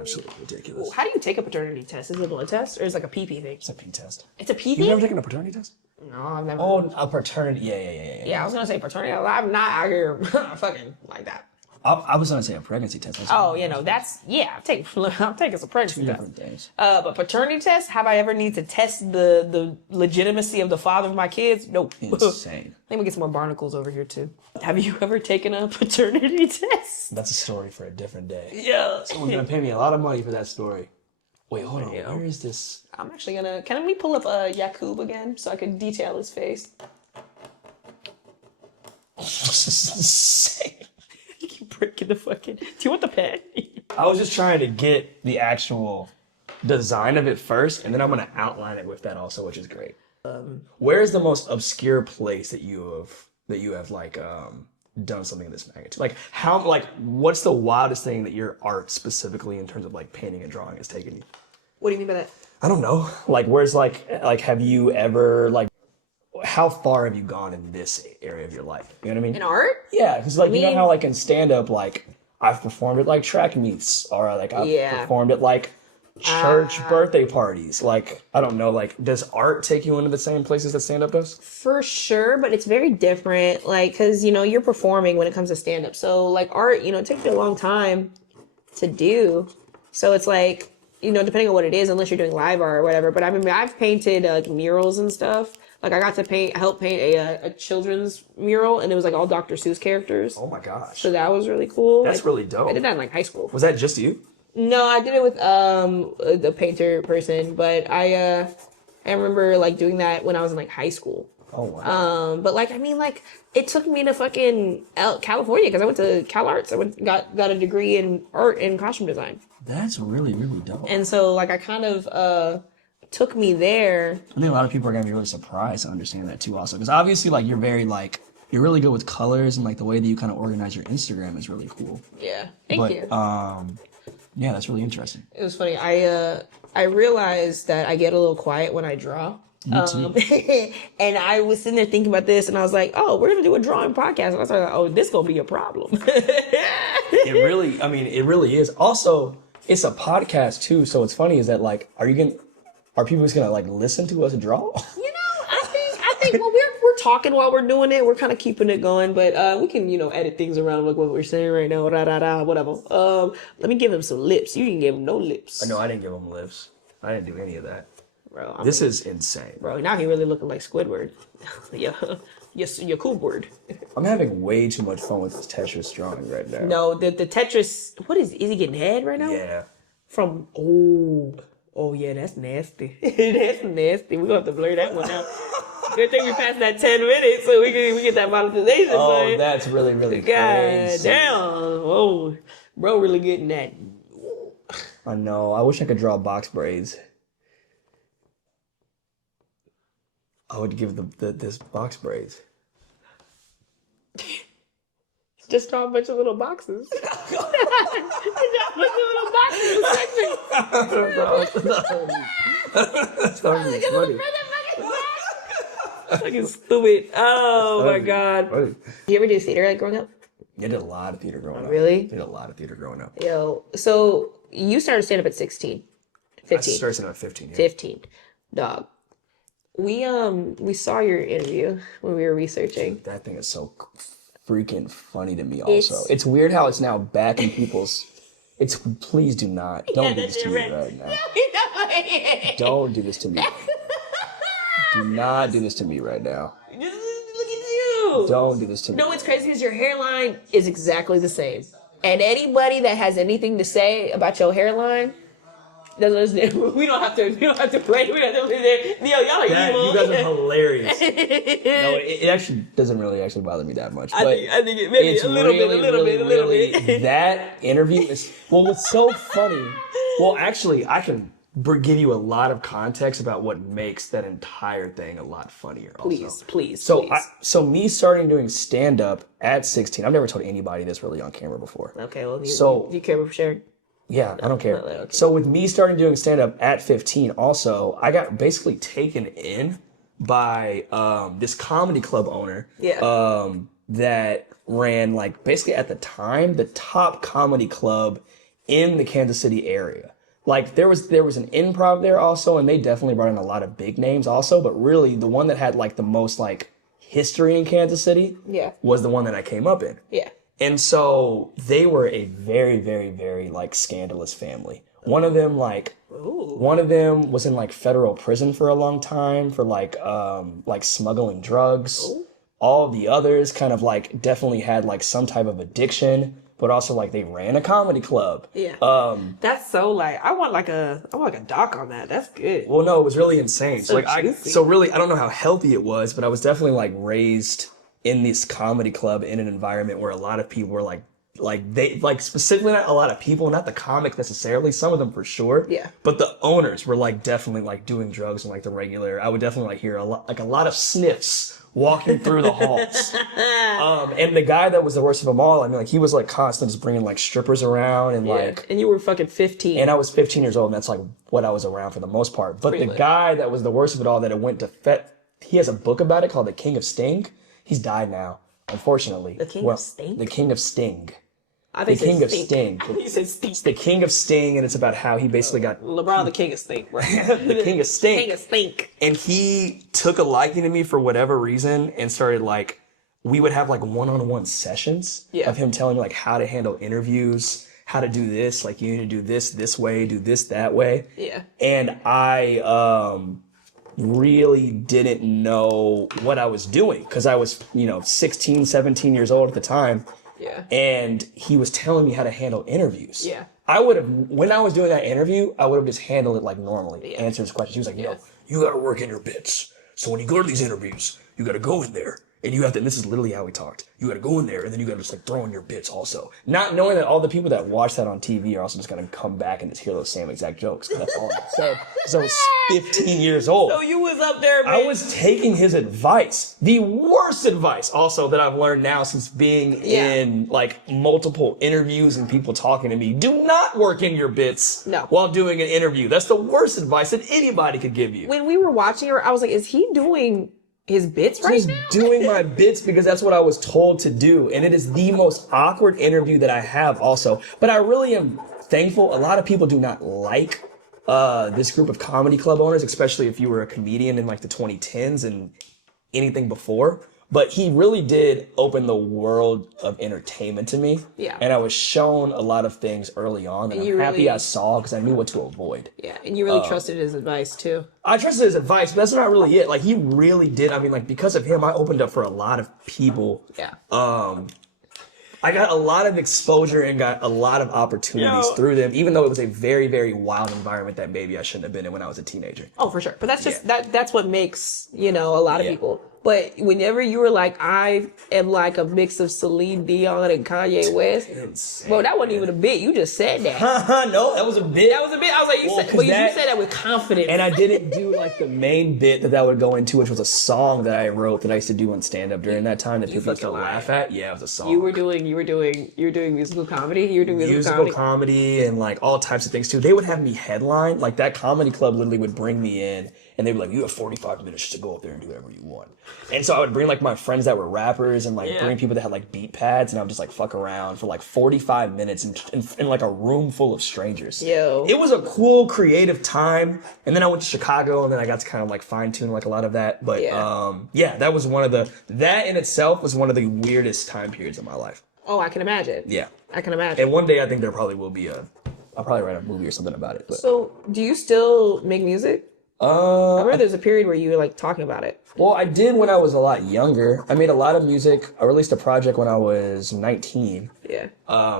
absolutely ridiculous. How do you take a paternity test? Is it a blood test or is it like a pee-pee thing? It's a pee test. It's a pee You've thing? never taken a paternity test? No, I've never. Oh, a paternity. Yeah. Yeah, I was gonna say paternity. I'm not out here fucking like that. I was gonna say a pregnancy test. Oh, that's I'm taking some pregnancy test. Different things. But paternity test, have I ever need to test the legitimacy of the father of my kids? Nope. Insane. Let me get some more barnacles over here too. Have you ever taken a paternity test? That's a story for a different day. Yeah. Someone's gonna pay me a lot of money for that story. Wait, hold on. Where is this? I'm actually gonna. Can we pull up Yakub again so I can detail his face? This is insane. You keep breaking the fucking. Do you want the pen? I was just trying to get the actual design of it first, and then I'm gonna outline it with that also, which is great. Where is the most obscure place that you have like done something of this magnitude? Like what's the wildest thing that your art specifically in terms of like painting and drawing has taken you? What do you mean by that? I don't know. Like where's like have you ever like how far have you gone in this area of your life? You know what I mean? In art? Yeah, because like you know how like in stand up like I've performed at like track meets or like I've performed at like church birthday parties. Like I don't know, like does art take you into the same places that stand up does? For sure, but it's very different. Like because you're performing when it comes to stand up. So like art, it takes you a long time to do. So it's like depending on what it is, unless you're doing live art or whatever. But I mean, I've painted like murals and stuff. Like I got to help paint a children's mural, and it was like all Dr. Seuss characters. Oh my gosh! So that was really cool. That's really dope. I did that in like high school. Was that just you? No, I did it with the painter person, but I remember like doing that when I was in like high school. Oh wow. But like I mean like it took me to fucking California because I went to Cal Arts. I got a degree in art and costume design. That's really really dope. And so like I kind of took me there. I think a lot of people are gonna be really surprised to understand that too also, because obviously like you're really good with colors, and like the way that you kind of organize your Instagram is really cool. Yeah, thank you. Yeah, that's really interesting. It was funny. I realized that I get a little quiet when I draw. Me too. And I was sitting there thinking about this, and I was like, "Oh, we're gonna do a drawing podcast." And I was like, "Oh, this gonna be a problem." It really is. Also, it's a podcast too, so what's funny is that like, are people just gonna like listen to us draw? I think well, we're talking while we're doing it. We're kind of keeping it going, but we can edit things around like what we're saying right now. Whatever. Let me give him some lips. You didn't give him no lips. No, I didn't give him lips. I didn't do any of that. Bro, This is insane. Bro, now he really looking like Squidward. Yeah, yes, Yakub. I'm having way too much fun with this Tetris drawing right now. No, the Tetris. What is he getting head right now? Yeah. From oh yeah, that's nasty. That's nasty. We're gonna have to blur that one out. Good thing we passed that 10 minutes so we get that monetization. Oh, that's really, really God crazy. damn. Oh, bro really getting that. I know. I wish I could draw box braids. I would give this box braids. Just draw a bunch of little boxes. Just draw a bunch of little boxes. That's funny. Fucking stupid. Oh my God. Funny. You ever do theater like growing up? I did a lot of theater growing up. Really? Did a lot of theater growing up. Yo, so you started stand up at 16. 15. I started at 15. Yeah. 15. Dog. We saw your interview when we were researching. That thing is so freaking funny to me also. It's weird how it's now back in people's... Please do not. Don't do this to me right now. Don't do this to me. Do not do this to me right now. Look at you. Don't do this to me. No, what's crazy is your hairline is exactly the same. And anybody that has anything to say about your hairline, we don't have to play. We don't have to play there. Yo, y'all are evil. You guys are hilarious. No, it actually doesn't really actually bother me that much. But I think it maybe it's a little really, bit. That interview is what's so funny. Well, actually, I can give you a lot of context about what makes that entire thing a lot funnier. Also. Please. So me starting doing stand up at 16. I've never told anybody this really on camera before. Okay, well, do you care for sharing? Yeah, I don't care. Okay. So with me starting doing stand up at 15, also I got basically taken in by this comedy club owner. Yeah. That ran like basically at the time the top comedy club in the Kansas City area. Like there was an improv there also, and they definitely brought in a lot of big names also, but really the one that had like the most like history in Kansas City was the one that I came up in. Yeah. And so they were a very, very, very like scandalous family. One of them was in like federal prison for a long time for like smuggling drugs. Ooh. All the others kind of like definitely had like some type of addiction. But also, like, they ran a comedy club. Yeah. That's so, like, I want a doc on that. That's good. Well, no, it was really insane. So juicy. I don't know how healthy it was, but I was definitely, like, raised in this comedy club in an environment where a lot of people were, specifically not a lot of people, not the comics necessarily, some of them for sure. Yeah. But the owners were, like, definitely, like, doing drugs and, like, the regular, I would definitely, like, hear a lot of sniffs walking through the halls. And the guy that was the worst of them all, I mean, like, he was, like, constantly just bringing, like, strippers around and, like... And you were fucking 15. And I was 15 years old, and that's, like, what I was around for the most part. But the guy that was the worst of it all, that it went to... He has a book about it called The King of Sting. He's died now, unfortunately. The King of Sting? The King of Sting. I think the King of Sting. He said Sting. It's the King of Sting, and it's about how he basically got... LeBron, the King of Stink, right? The King of Stink. King of Stink. And he took a liking to me for whatever reason and started, like... We would have, like, one-on-one sessions of him telling me, like, how to handle interviews, how to do this. Like, you need to do this way, do this that way. Yeah. And I really didn't know what I was doing because I was, 16, 17 years old at the time. Yeah. And he was telling me how to handle interviews. Yeah. When I was doing that interview, I would have just handled it like normally, answering his questions. He was like, you got to work in your bits. So when you go to these interviews, you got to go in there. And you have to, and this is literally how we talked. You got to go in there, and then you got to just like throw in your bits also. Not knowing that all the people that watch that on TV are also just going to come back and just hear those same exact jokes. That's all I said. Because I was 15 years old. So you was up there, man. I was taking his advice. The worst advice also that I've learned now since being in like multiple interviews and people talking to me. Do not work in your bits while doing an interview. That's the worst advice that anybody could give you. When we were watching her, I was like, is he doing... his bits right now? Doing my bits because that's what I was told to do. And it is the most awkward interview that I have also. But I really am thankful. A lot of people do not like this group of comedy club owners, especially if you were a comedian in like the 2010s and anything before. But he really did open the world of entertainment to me. Yeah. And I was shown a lot of things early on that I'm happy I saw because I knew what to avoid. Yeah, and you really trusted his advice too. I trusted his advice, but that's not really it. Like, he really did. I mean, like, because of him, I opened up for a lot of people. Yeah. I got a lot of exposure and got a lot of opportunities through them, even though it was a very, very wild environment that maybe I shouldn't have been in when I was a teenager. Oh, for sure. But that's just, that's what makes, a lot of people. But whenever you were like, I am like a mix of Celine Dion and Kanye West. Well, that wasn't even a bit. You just said that. No, that was a bit. That was a bit. I was like, you said that with confidence. And I didn't do like the main bit that would go into, which was a song that I wrote that I used to do on stand-up during that time that people used to laugh at. Yeah, it was a song. You were doing musical comedy? You were doing musical comedy and like all types of things too. They would have me headline. Like, that comedy club literally would bring me in and they'd be like, you have 45 minutes to go up there and do whatever you want. And so I would bring like my friends that were rappers and like bring people that had like beat pads, and I would just like fuck around for like 45 minutes in like a room full of strangers. Yo. It was a cool, creative time. And then I went to Chicago, and then I got to kind of like fine tune like a lot of that. But that was that in itself was one of the weirdest time periods of my life. Oh, I can imagine. Yeah. I can imagine. And one day I think there probably will be a I'll probably write a movie or something about it. But So, do you still make music? I remember there's a period where you were like talking about it. well, I did when I was a lot younger. I made a lot of music. I released a project when I was 19. Yeah.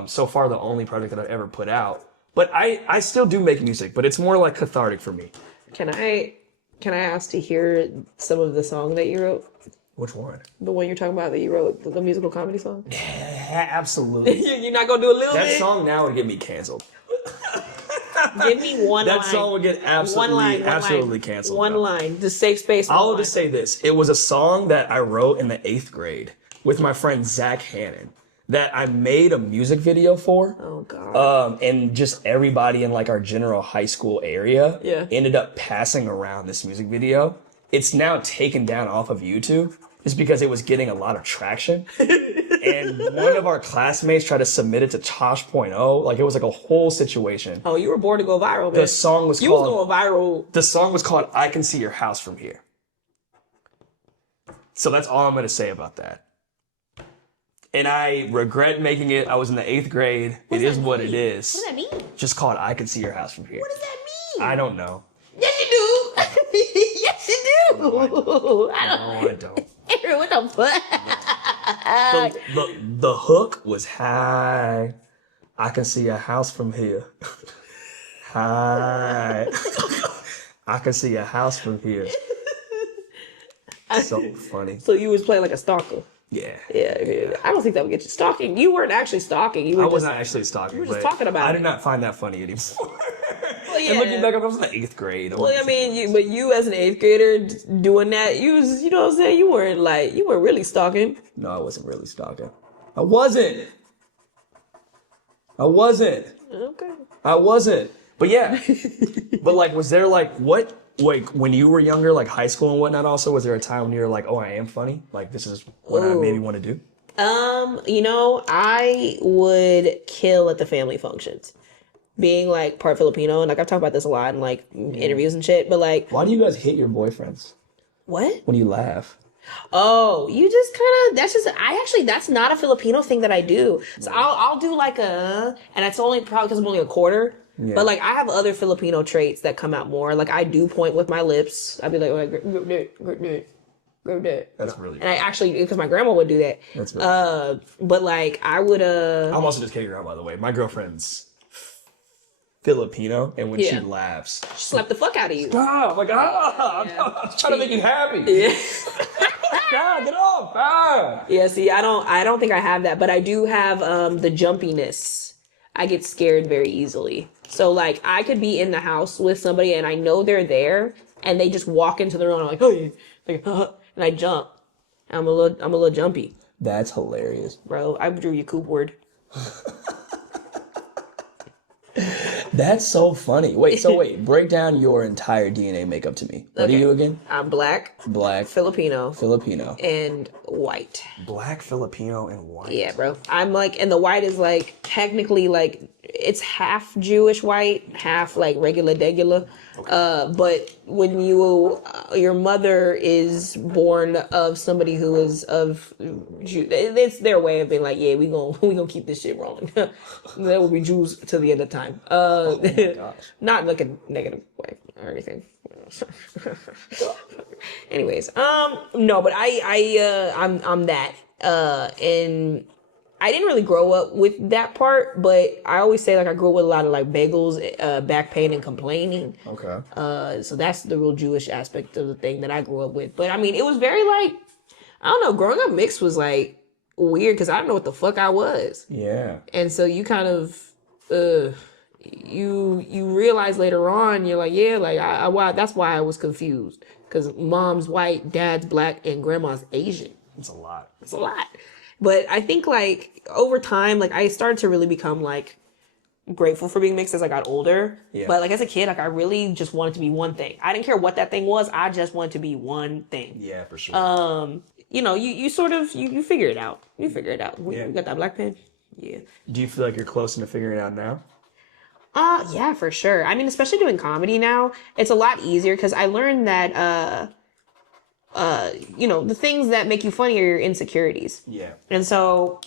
So far, the only project that I've ever put out. But I still do make music, but it's more like cathartic for me. Can I ask to hear some of the song that you wrote? Which one? The one you're talking about that you wrote, the musical comedy song? Absolutely. You're not gonna do a little That bit? song now would get me canceled. Give me one line. That song would get absolutely canceled. One though. line. Just safe space. I'll just say this. It was a song that I wrote in the 8th grade with my friend Zach Hannon that I made a music video for. Oh, God. And just everybody in like our general high school area ended up passing around this music video. It's now taken down off of YouTube just because it was getting a lot of traction. And one of our classmates tried to submit it to Tosh.0. Like, it was like a whole situation. Oh, you were born to go viral, man. The song was You was going viral. The song was called I Can See Your House From Here. So that's all I'm going to say about that. And I regret making it. I was in the 8th grade. It is what it is. What does that mean? Just called I Can See Your House From Here. What does that mean? I don't know. Yes, you do. Yes, you do. No, I don't. Aaron, what the fuck? The hook was hi. I can see a house from here. Hi. I can see a house from here. So funny. So you was playing like a stalker. Yeah. Yeah. I don't think that would get you stalking. You weren't actually stalking. I was not actually stalking. You were just talking about I it. do not find that funny anymore. Well, yeah. And looking back, I was in the 8th grade. Well, I mean, but you as an 8th grader doing that, you was, you know what I'm saying? You weren't really stalking. No, I wasn't really stalking. I wasn't. Okay. I wasn't. But yeah. But like, was there like, when you were younger, like high school and whatnot also, was there a time when you were like, oh, I am funny? Like, this is what I maybe want to do? I would kill at the family functions. Being like part Filipino, and like I've talked about this a lot in like interviews and shit, but like, why do you guys hate your boyfriends? What? When you laugh. Oh, you just kind of, that's not a Filipino thing that I do. So I'll do like and it's only probably because I'm only a quarter. Yeah. But like I have other Filipino traits that come out more. Like I do point with my lips. I'd be like, that's really. And I actually, because my grandma would do that. That's really. But like I would. I'm also just kidding around, by the way. My girlfriend's Filipino, and when she laughs, she slap the fuck out of you. Oh my God! I'm trying to make you happy. Yeah. God, get off! Ah. Yeah. See, I don't think I have that, but I do have the jumpiness. I get scared very easily. So like I could be in the house with somebody and I know they're there and they just walk into the room and I'm like, oh, like, and I jump. I'm a little jumpy. That's hilarious, bro. I drew Yakub word. That's so funny. Wait, break down your entire DNA makeup to me. What are you again? I'm black, Filipino, and white. Black, Filipino, and white. Yeah, bro. I'm like, and the white is like technically like it's half Jewish white, half like regular degular. Okay. But when your mother is born of somebody who is of Jew, it's their way of being like, yeah, we gonna keep this shit rolling. There will be Jews to the end of time. Oh my gosh. Not like a negative way or anything. Anyways, no, but I'm that, and I didn't really grow up with that part, but I always say like I grew up with a lot of like bagels, back pain, and complaining. Okay. So that's the real Jewish aspect of the thing that I grew up with. But I mean, it was very like, I don't know, growing up mixed was like weird because I didn't know what the fuck I was. Yeah. And so you kind of, you realize later on, you're like, yeah, like that's why I was confused because mom's white, dad's black, and grandma's Asian. It's a lot. But I think like over time, like I started to really become like grateful for being mixed as I got older. Yeah. But like as a kid, like I really just wanted to be one thing. I didn't care what that thing was. I just wanted to be one thing. Yeah, for sure. You sort of you figure it out. You got that black pen? Yeah. Do you feel like you're close to figuring it out now? Yeah, for sure. I mean, especially doing comedy now, it's a lot easier because I learned that the things that make you funny are your insecurities. Yeah. And so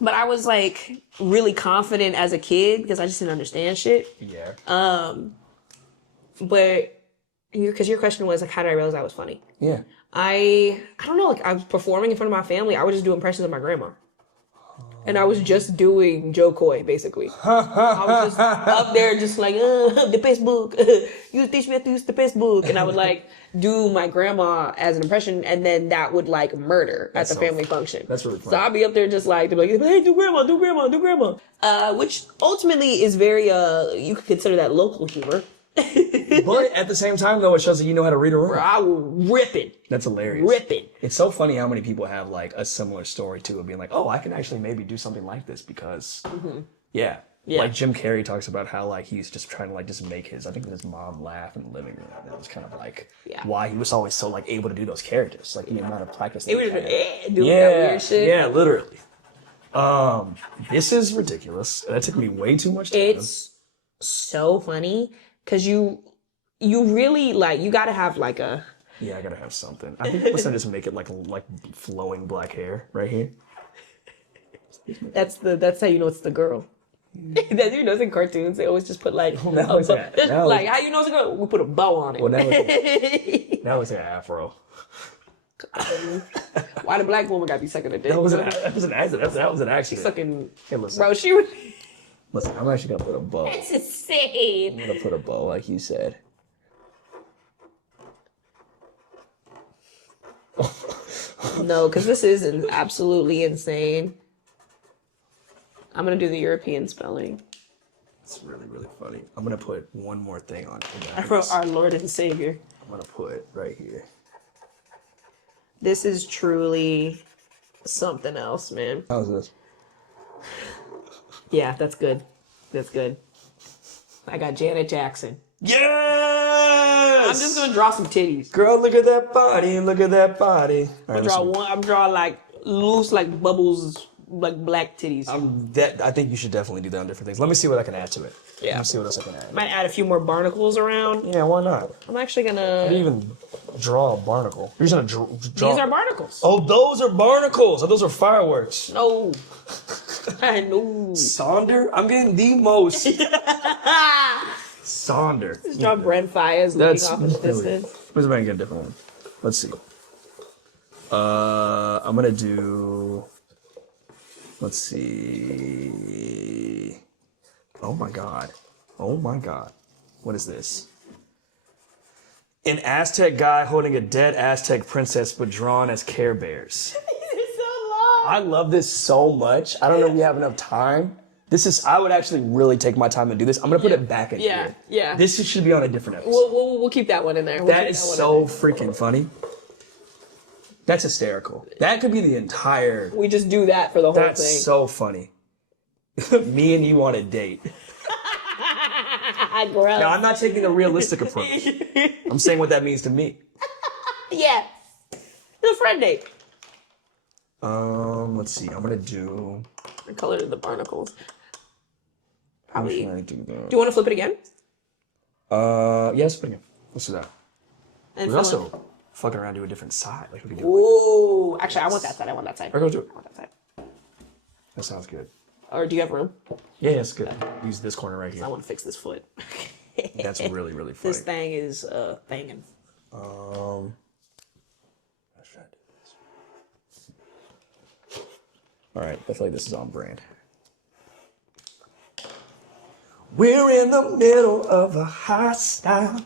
But I was like really confident as a kid because I just didn't understand shit. Yeah. But because your question was like, how did I realize I was funny? Yeah. I don't know. Like I was performing in front of my family. I would just do impressions of my grandma. And I was just doing Joe Coy, basically. I was just up there just like, the Facebook. You teach me how to use the Facebook. And I would like do my grandma as an impression, and then that would like murder at the family function. That's really funny. So I'd be up there just like, they'd be like, hey, do grandma, do grandma, do grandma. Which ultimately is very, you could consider that local humor. But at the same time, though, it shows that you know how to read a room. Bro, I was ripping. That's hilarious. Ripping. It's so funny how many people have like a similar story to it, being like, "Oh, I can actually maybe do something like this because, yeah." Like Jim Carrey talks about how like he's just trying to like just make his, I think his mom laugh in the living room. And that was kind of like why he was always so like able to do those characters, like the amount of practice. It was doing that weird shit. Yeah, literally. This is ridiculous. That took me way too much time. It's so funny because you really like, you gotta have like a. Yeah, I gotta have something. I think let's just make it like flowing black hair right here. That's how you know it's the girl. That you know, it's in cartoons they always just put like now it's like how you know it's a girl. We put a bow on it. Well, now it's an afro. Why the black woman gotta be sucking a dick? That was an accident. That was an accident. Sucking. Hey, listen. Bro, she was. Listen, I'm actually gonna put a bow. It's insane. I'm gonna put a bow, like you said. No, because this is absolutely insane. I'm gonna do the European spelling. It's really, really funny. I'm gonna put one more thing on it. For our Lord and Savior. I'm gonna put it right here. This is truly something else, man. How's this? Yeah, that's good. That's good. I got Janet Jackson. Yes! I'm just gonna draw some titties. Girl, look at that body. Look at that body. I'm drawing like loose, like bubbles, like black titties. I think you should definitely do that on different things. Let me see what I can add to it. Yeah. Let me see what else I can add. Might add a few more barnacles around. Yeah, why not? I'm actually gonna. I didn't even draw a barnacle. You're just gonna draw. These are barnacles. Oh, those are barnacles. Oh, those are fireworks. No. I know. Sonder? I'm getting the most. Sonder. Just draw Brent Fires looking off in the distance. Let's make a different one. Let's see. I'm gonna do. Let's see. Oh my god. Oh my god. What is this? An Aztec guy holding a dead Aztec princess but drawn as Care Bears. I love this so much. I don't know if we have enough time. I would actually really take my time to do this. I'm gonna put it back in here. Yeah. This should be on a different episode. We'll keep that one in there. That is so freaking funny. That's hysterical. That could be the entire. We just do that for the whole thing. That's so funny. Me and you on a date. Now, I'm not taking a realistic approach. I'm saying what that means to me. Yeah. It's a friend date. Let's see. I'm gonna do. I colored the barnacles. Probably. I do you want to flip it again? Yes, again. Let's do that. And we also fucking around to a different side. Like we could do. Ooh, actually, I want that side. I want that side. Or go do it. I want that side. That sounds good. Or do you have room? Yeah, it's good. Use this corner right here. I want to fix this foot. That's really, really funny. This thing is banging. Let's try to do this. All right, I feel like this is on brand. We're in the middle of a hostile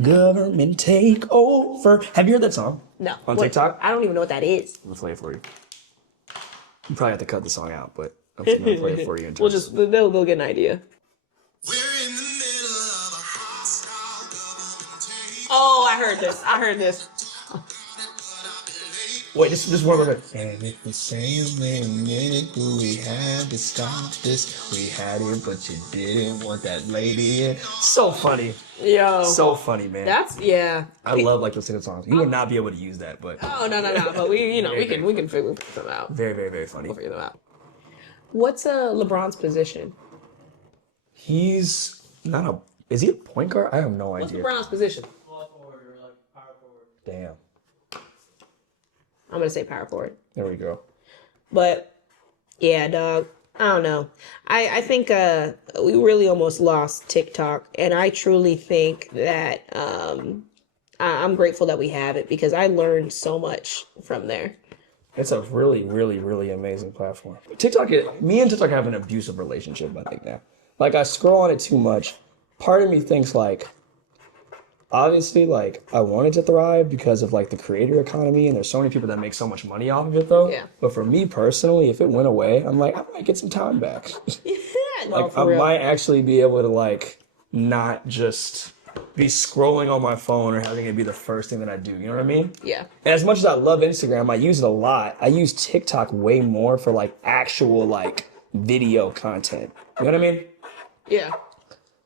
government takeover. Have you heard that song? No. On TikTok? I don't even know what that is. I'm gonna play it for you. You probably have to cut the song out, but I'm just gonna play it for you. They'll get an idea. We're in the middle of a hostile government takeover. Oh, I heard this. Wait, this is one more bit. And if we say a minute, we had to stop this. We had it, but you didn't want that lady in. So funny. Yo. So funny, man. I love like those singing songs. You would not be able to use that, but Oh no. But we can figure them out. very, very, very funny. We'll figure them out. What's LeBron's position? He's not a. Is he a point guard? I have no What's idea. LeBron's position? Small forward or like power forward. Damn. I'm gonna say power forward. There we go. But Yeah, dog. I don't know. I think we really almost lost TikTok, and I truly think that I'm grateful that we have it because I learned so much from there. It's a really, really, really amazing platform. Me and TikTok have an abusive relationship, I think now. Like I scroll on it too much. Part of me thinks like, obviously, like I wanted to thrive because of like the creator economy, and there's so many people that make so much money off of it though. Yeah. But for me personally, if it went away, I'm like, I might get some time back. No, Like for I real. might actually be able to like not just be scrolling on my phone or having it be the first thing that I do. You know what I mean? Yeah. And as much as I love Instagram, I use it a lot. I use TikTok way more for like actual like video content. You know what I mean? Yeah.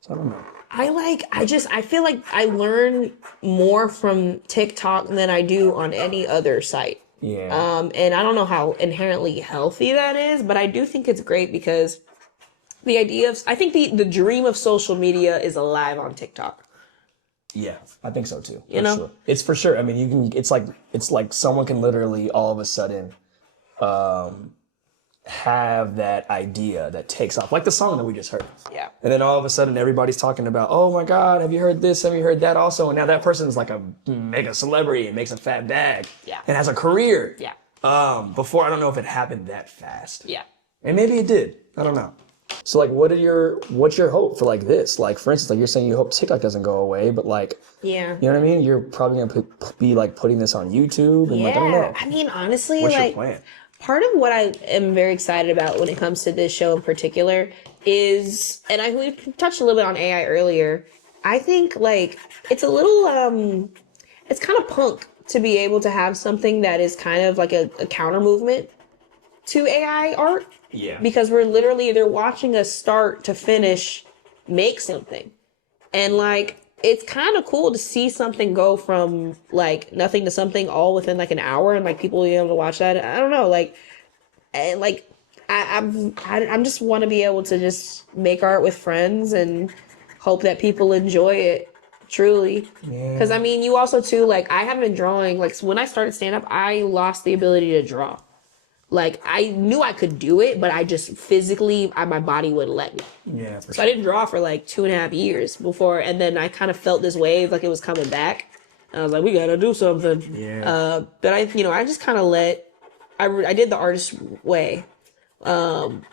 So I don't know. I feel like I learn more from TikTok than I do on any other site. Yeah. And I don't know how inherently healthy that is, but I do think it's great because the idea of, I think the dream of social media is alive on TikTok. Yeah, I think so too. You know? Sure. It's for sure. I mean, you can. It's like someone can literally all of a sudden have that idea that takes off, like the song that we just heard. Yeah. And then all of a sudden, everybody's talking about, oh my God, have you heard this? Have you heard that also? And now that person's like a mega celebrity and makes a fat bag. Yeah. And has a career. Yeah. Before, I don't know if it happened that fast. Yeah. And maybe it did. I don't know. So like, what's your hope for like this? Like, for instance, like you're saying you hope TikTok doesn't go away, but like, Yeah. you know what I mean? You're probably gonna be like putting this on YouTube and like, I don't know. I mean, honestly, What's your like plan? part of what I am very excited about when it comes to this show in particular is, and we touched a little bit on AI earlier. I think like it's a little, it's kind of punk to be able to have something that is kind of like a counter movement to AI art. Yeah. Because we're literally, they're watching us start to finish make something. And like, it's kind of cool to see something go from like nothing to something all within like an hour and like people being able to watch that. I don't know, like, and like, I'm just want to be able to just make art with friends and hope that people enjoy it truly. Because I mean, you also too, like, I have been drawing, like when I started stand up, I lost the ability to draw. Like, I knew I could do it, but I just physically, my body wouldn't let me. Yeah. For So I didn't draw for like 2.5 years before, and then I kind of felt this wave, like it was coming back. And I was like, we gotta do something. Yeah. But I just kind of I did the artist way,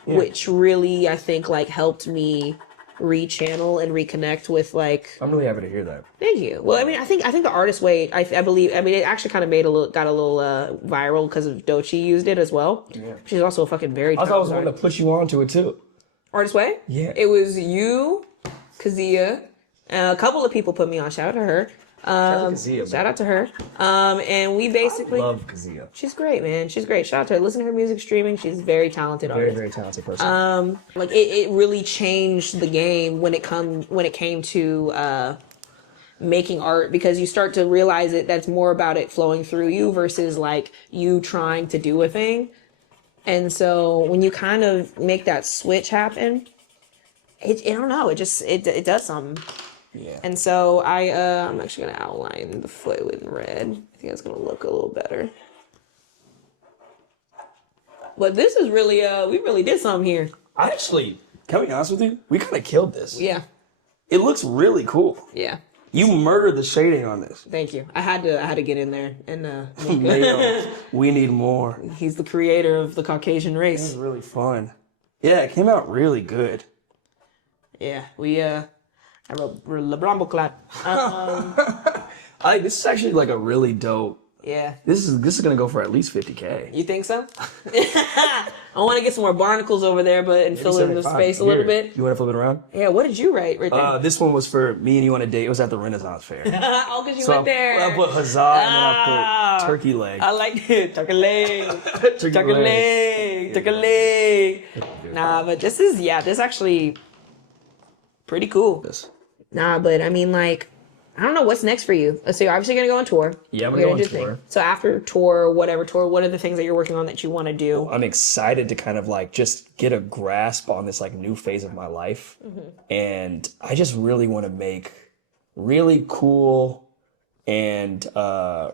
which really, I think, like, helped me rechannel and reconnect with, like, I'm really happy to hear that. thank you. Well, I mean, I think the artist way, I believe, I mean, it actually kind of got a little viral because of Doechii used it as well. Yeah. She's also a fucking very I thought it was talented the one that put you onto it too. artist way. Yeah. It was you, Kazia, a couple of people put me on. Shout out to her. Kazia, Shout out to her. And we basically, Love Kazia. she's great, man. She's great. Shout out to her. Listen to her music streaming. She's very talented Very, artist. very talented person. Like it really changed the game when it came to making art, because you start to realize that's more about it flowing through you versus like you trying to do a thing. And so when you kind of make that switch happen, I don't know, it does something. Yeah. And so I'm actually gonna outline the foot in red. I think that's gonna look a little better. But this is really we really did something here. I actually, can I be honest with you? We kind of killed this. Yeah. It looks really cool. Yeah. You murdered the shading on this. Thank you. I had to get in there and Mayo, we need more. he's the creator of the Caucasian It race. was really fun. Yeah, it came out really good. Yeah. I wrote LeBron Boclat. This is actually like a really dope. Yeah. This is gonna go for at least 50K. You think so? I want to get some more barnacles over there, and fill in the 75. space a little Here, bit. You want to flip it around? Yeah. What did you write right there? This one was for me and you on a date. It was at the Renaissance Fair. Oh, because you So went there. I put huzzah and then I put turkey leg. I like it. Turkey leg. Turkey Turkey leg. Turkey leg. Nah, but this actually pretty cool. This. Nah, but I mean, like, I don't know what's next for you. So you're obviously gonna go on tour. Yeah, I'm You're gonna go on do tour. things. So after tour, whatever tour, what are the things that you're working on that you want to do? I'm excited to kind of like just get a grasp on this like new phase of my life. And I just really want to make really cool and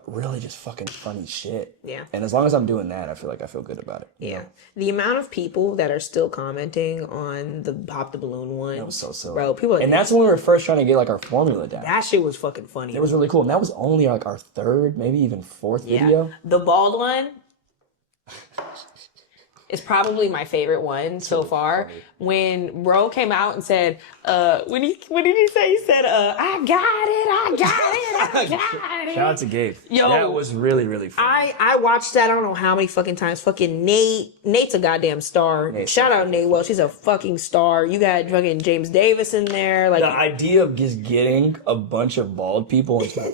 really just fucking funny shit. Yeah. And as long as I'm doing that, I feel good about it. Yeah. The amount of people that are still commenting on the Pop the Balloon one. That was so silly. Bro, people are, And that's when we were first trying to get like our formula down. that shit was fucking funny. It was really cool. And that was only like our third, maybe even fourth video. The bald one is probably my favorite one so far. funny. When Bro came out and said, what did he say? He said, I got it. Shout out to Gabe. Yo. That was really, really fun. I watched that I don't know how many fucking times. Fucking Nate's a goddamn star. Nate's Shout out Nate Welch. He's a fucking star. You got fucking James Davis in there. Like, The idea of just getting a bunch of bald people and stuff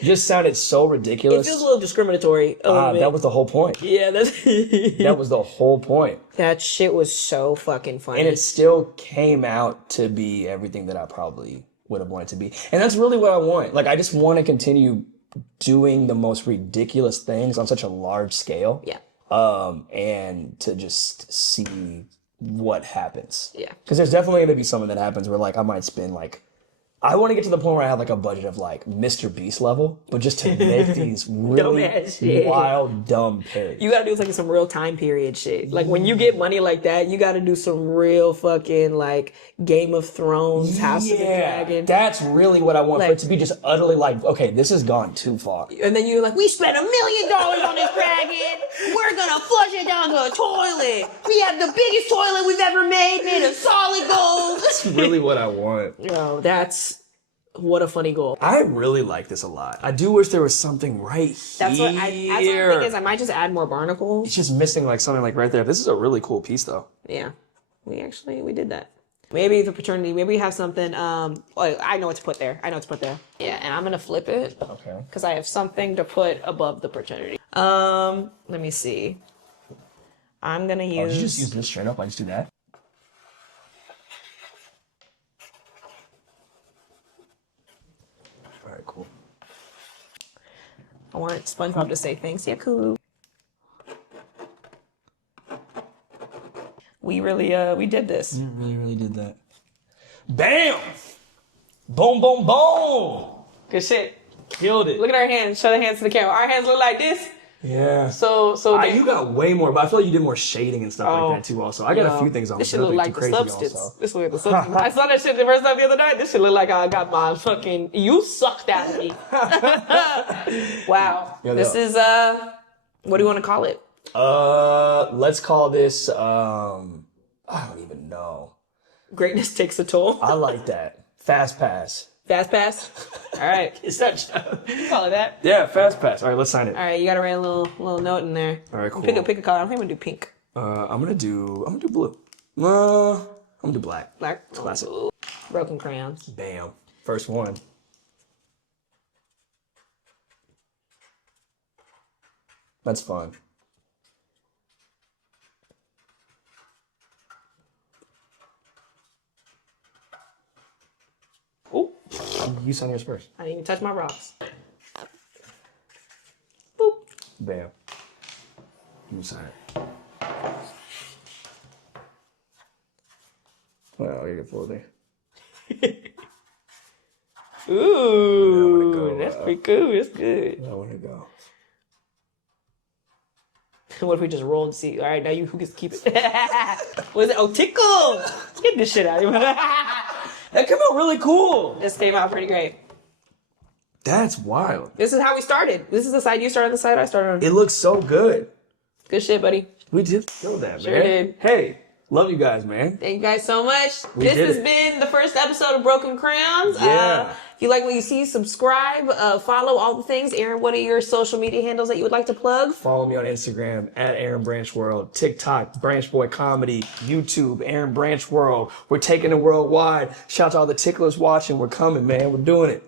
just sounded so ridiculous. it feels a little discriminatory. A little bit. That was the whole point. Yeah, that's That was the whole point. that shit was so fucking funny. And it still came out to be everything that I probably would have wanted to be. And that's really what I want. Like, I just want to continue doing the most ridiculous things on such a large scale. Yeah. And to just see what happens. Yeah. Because there's definitely going to be something that happens where, like, I might spend, like, I want to get to the point where I have like a budget of like Mr. Beast level, but just to make these really Dumbass shit. wild, dumb parodies. You gotta do like some real time period shit. Like when you get money like that, you gotta do some real fucking like Game of Thrones, House of the Dragon. That's really what I want for Like- it to be just utterly like, okay, this has gone too far. And then you're like, we spent $1 million on this dragon. We're gonna flush it down the toilet. We have the biggest toilet we've ever made of solid gold. That's really what I want. Yo, what a funny goal. I really like this a lot. I do wish there was something right That's here. what I think is I might just add more barnacles. It's just missing like something like right there. This is a really cool piece though. Yeah, we did that. Maybe the fraternity. Maybe we have something. I know what to put there. Yeah, and I'm gonna flip it. Okay. Because I have something to put above the fraternity. Let me see. I'm gonna use. Did you just use this straight up? I just do that? All right, cool. I want SpongeBob to say thanks, Yakub. We really we did this. Really did that. Bam! Boom, boom, boom! Good shit. Killed it. Look at our hands. Show the hands to the camera. Our hands look like this. Yeah. So You got way more, but I feel like you did more shading and stuff like that too. Also, I got a few things on. This but shit look nothing like too the crazy substance. also. This look like the substance. I saw that shit the first time the other night. This shit look like I got my fucking. You sucked out of me. Wow. Yo, This yo. is what do you want to call it? Let's call this. I don't even know. Greatness takes a toll. I like that. Fast pass. Fast pass. All right. Is that? Call it that. Yeah, fast pass. All right, let's sign it. All right. You gotta write a little note in there. All right, cool. Pick a color. I think I'm gonna do pink. I'm gonna do blue. I'm gonna do black. Black. Classic. Ooh. Broken crayons. Bam. First one. That's fun. Ooh. You sign yours first. I didn't even touch my rocks. Boop. Bam. You sign it. Well, you get 40. Ooh, go, that's pretty cool. That's good. I want to go. What if we just roll and see? All right, now who gets to keep it? What is it? Oh, Tickle! Get this shit out of here. That came out really cool. This came out pretty great. That's wild. This is how we started. This is the side you started on, the side I started on. It looks so good. Good shit, buddy. We did kill that, Sure man. did. Hey, love you guys, man. Thank you guys so much. We This did has it. been the first episode of Broken Crayons. Yeah. If you like what you see, subscribe, follow all the things. Aaron, what are your social media handles that you would like to plug? Follow me on Instagram at Aaron Branch World, TikTok, Branch Boy Comedy, YouTube, Aaron Branch World. We're taking it worldwide. Shout out to all the ticklers watching. We're coming, man. We're doing it.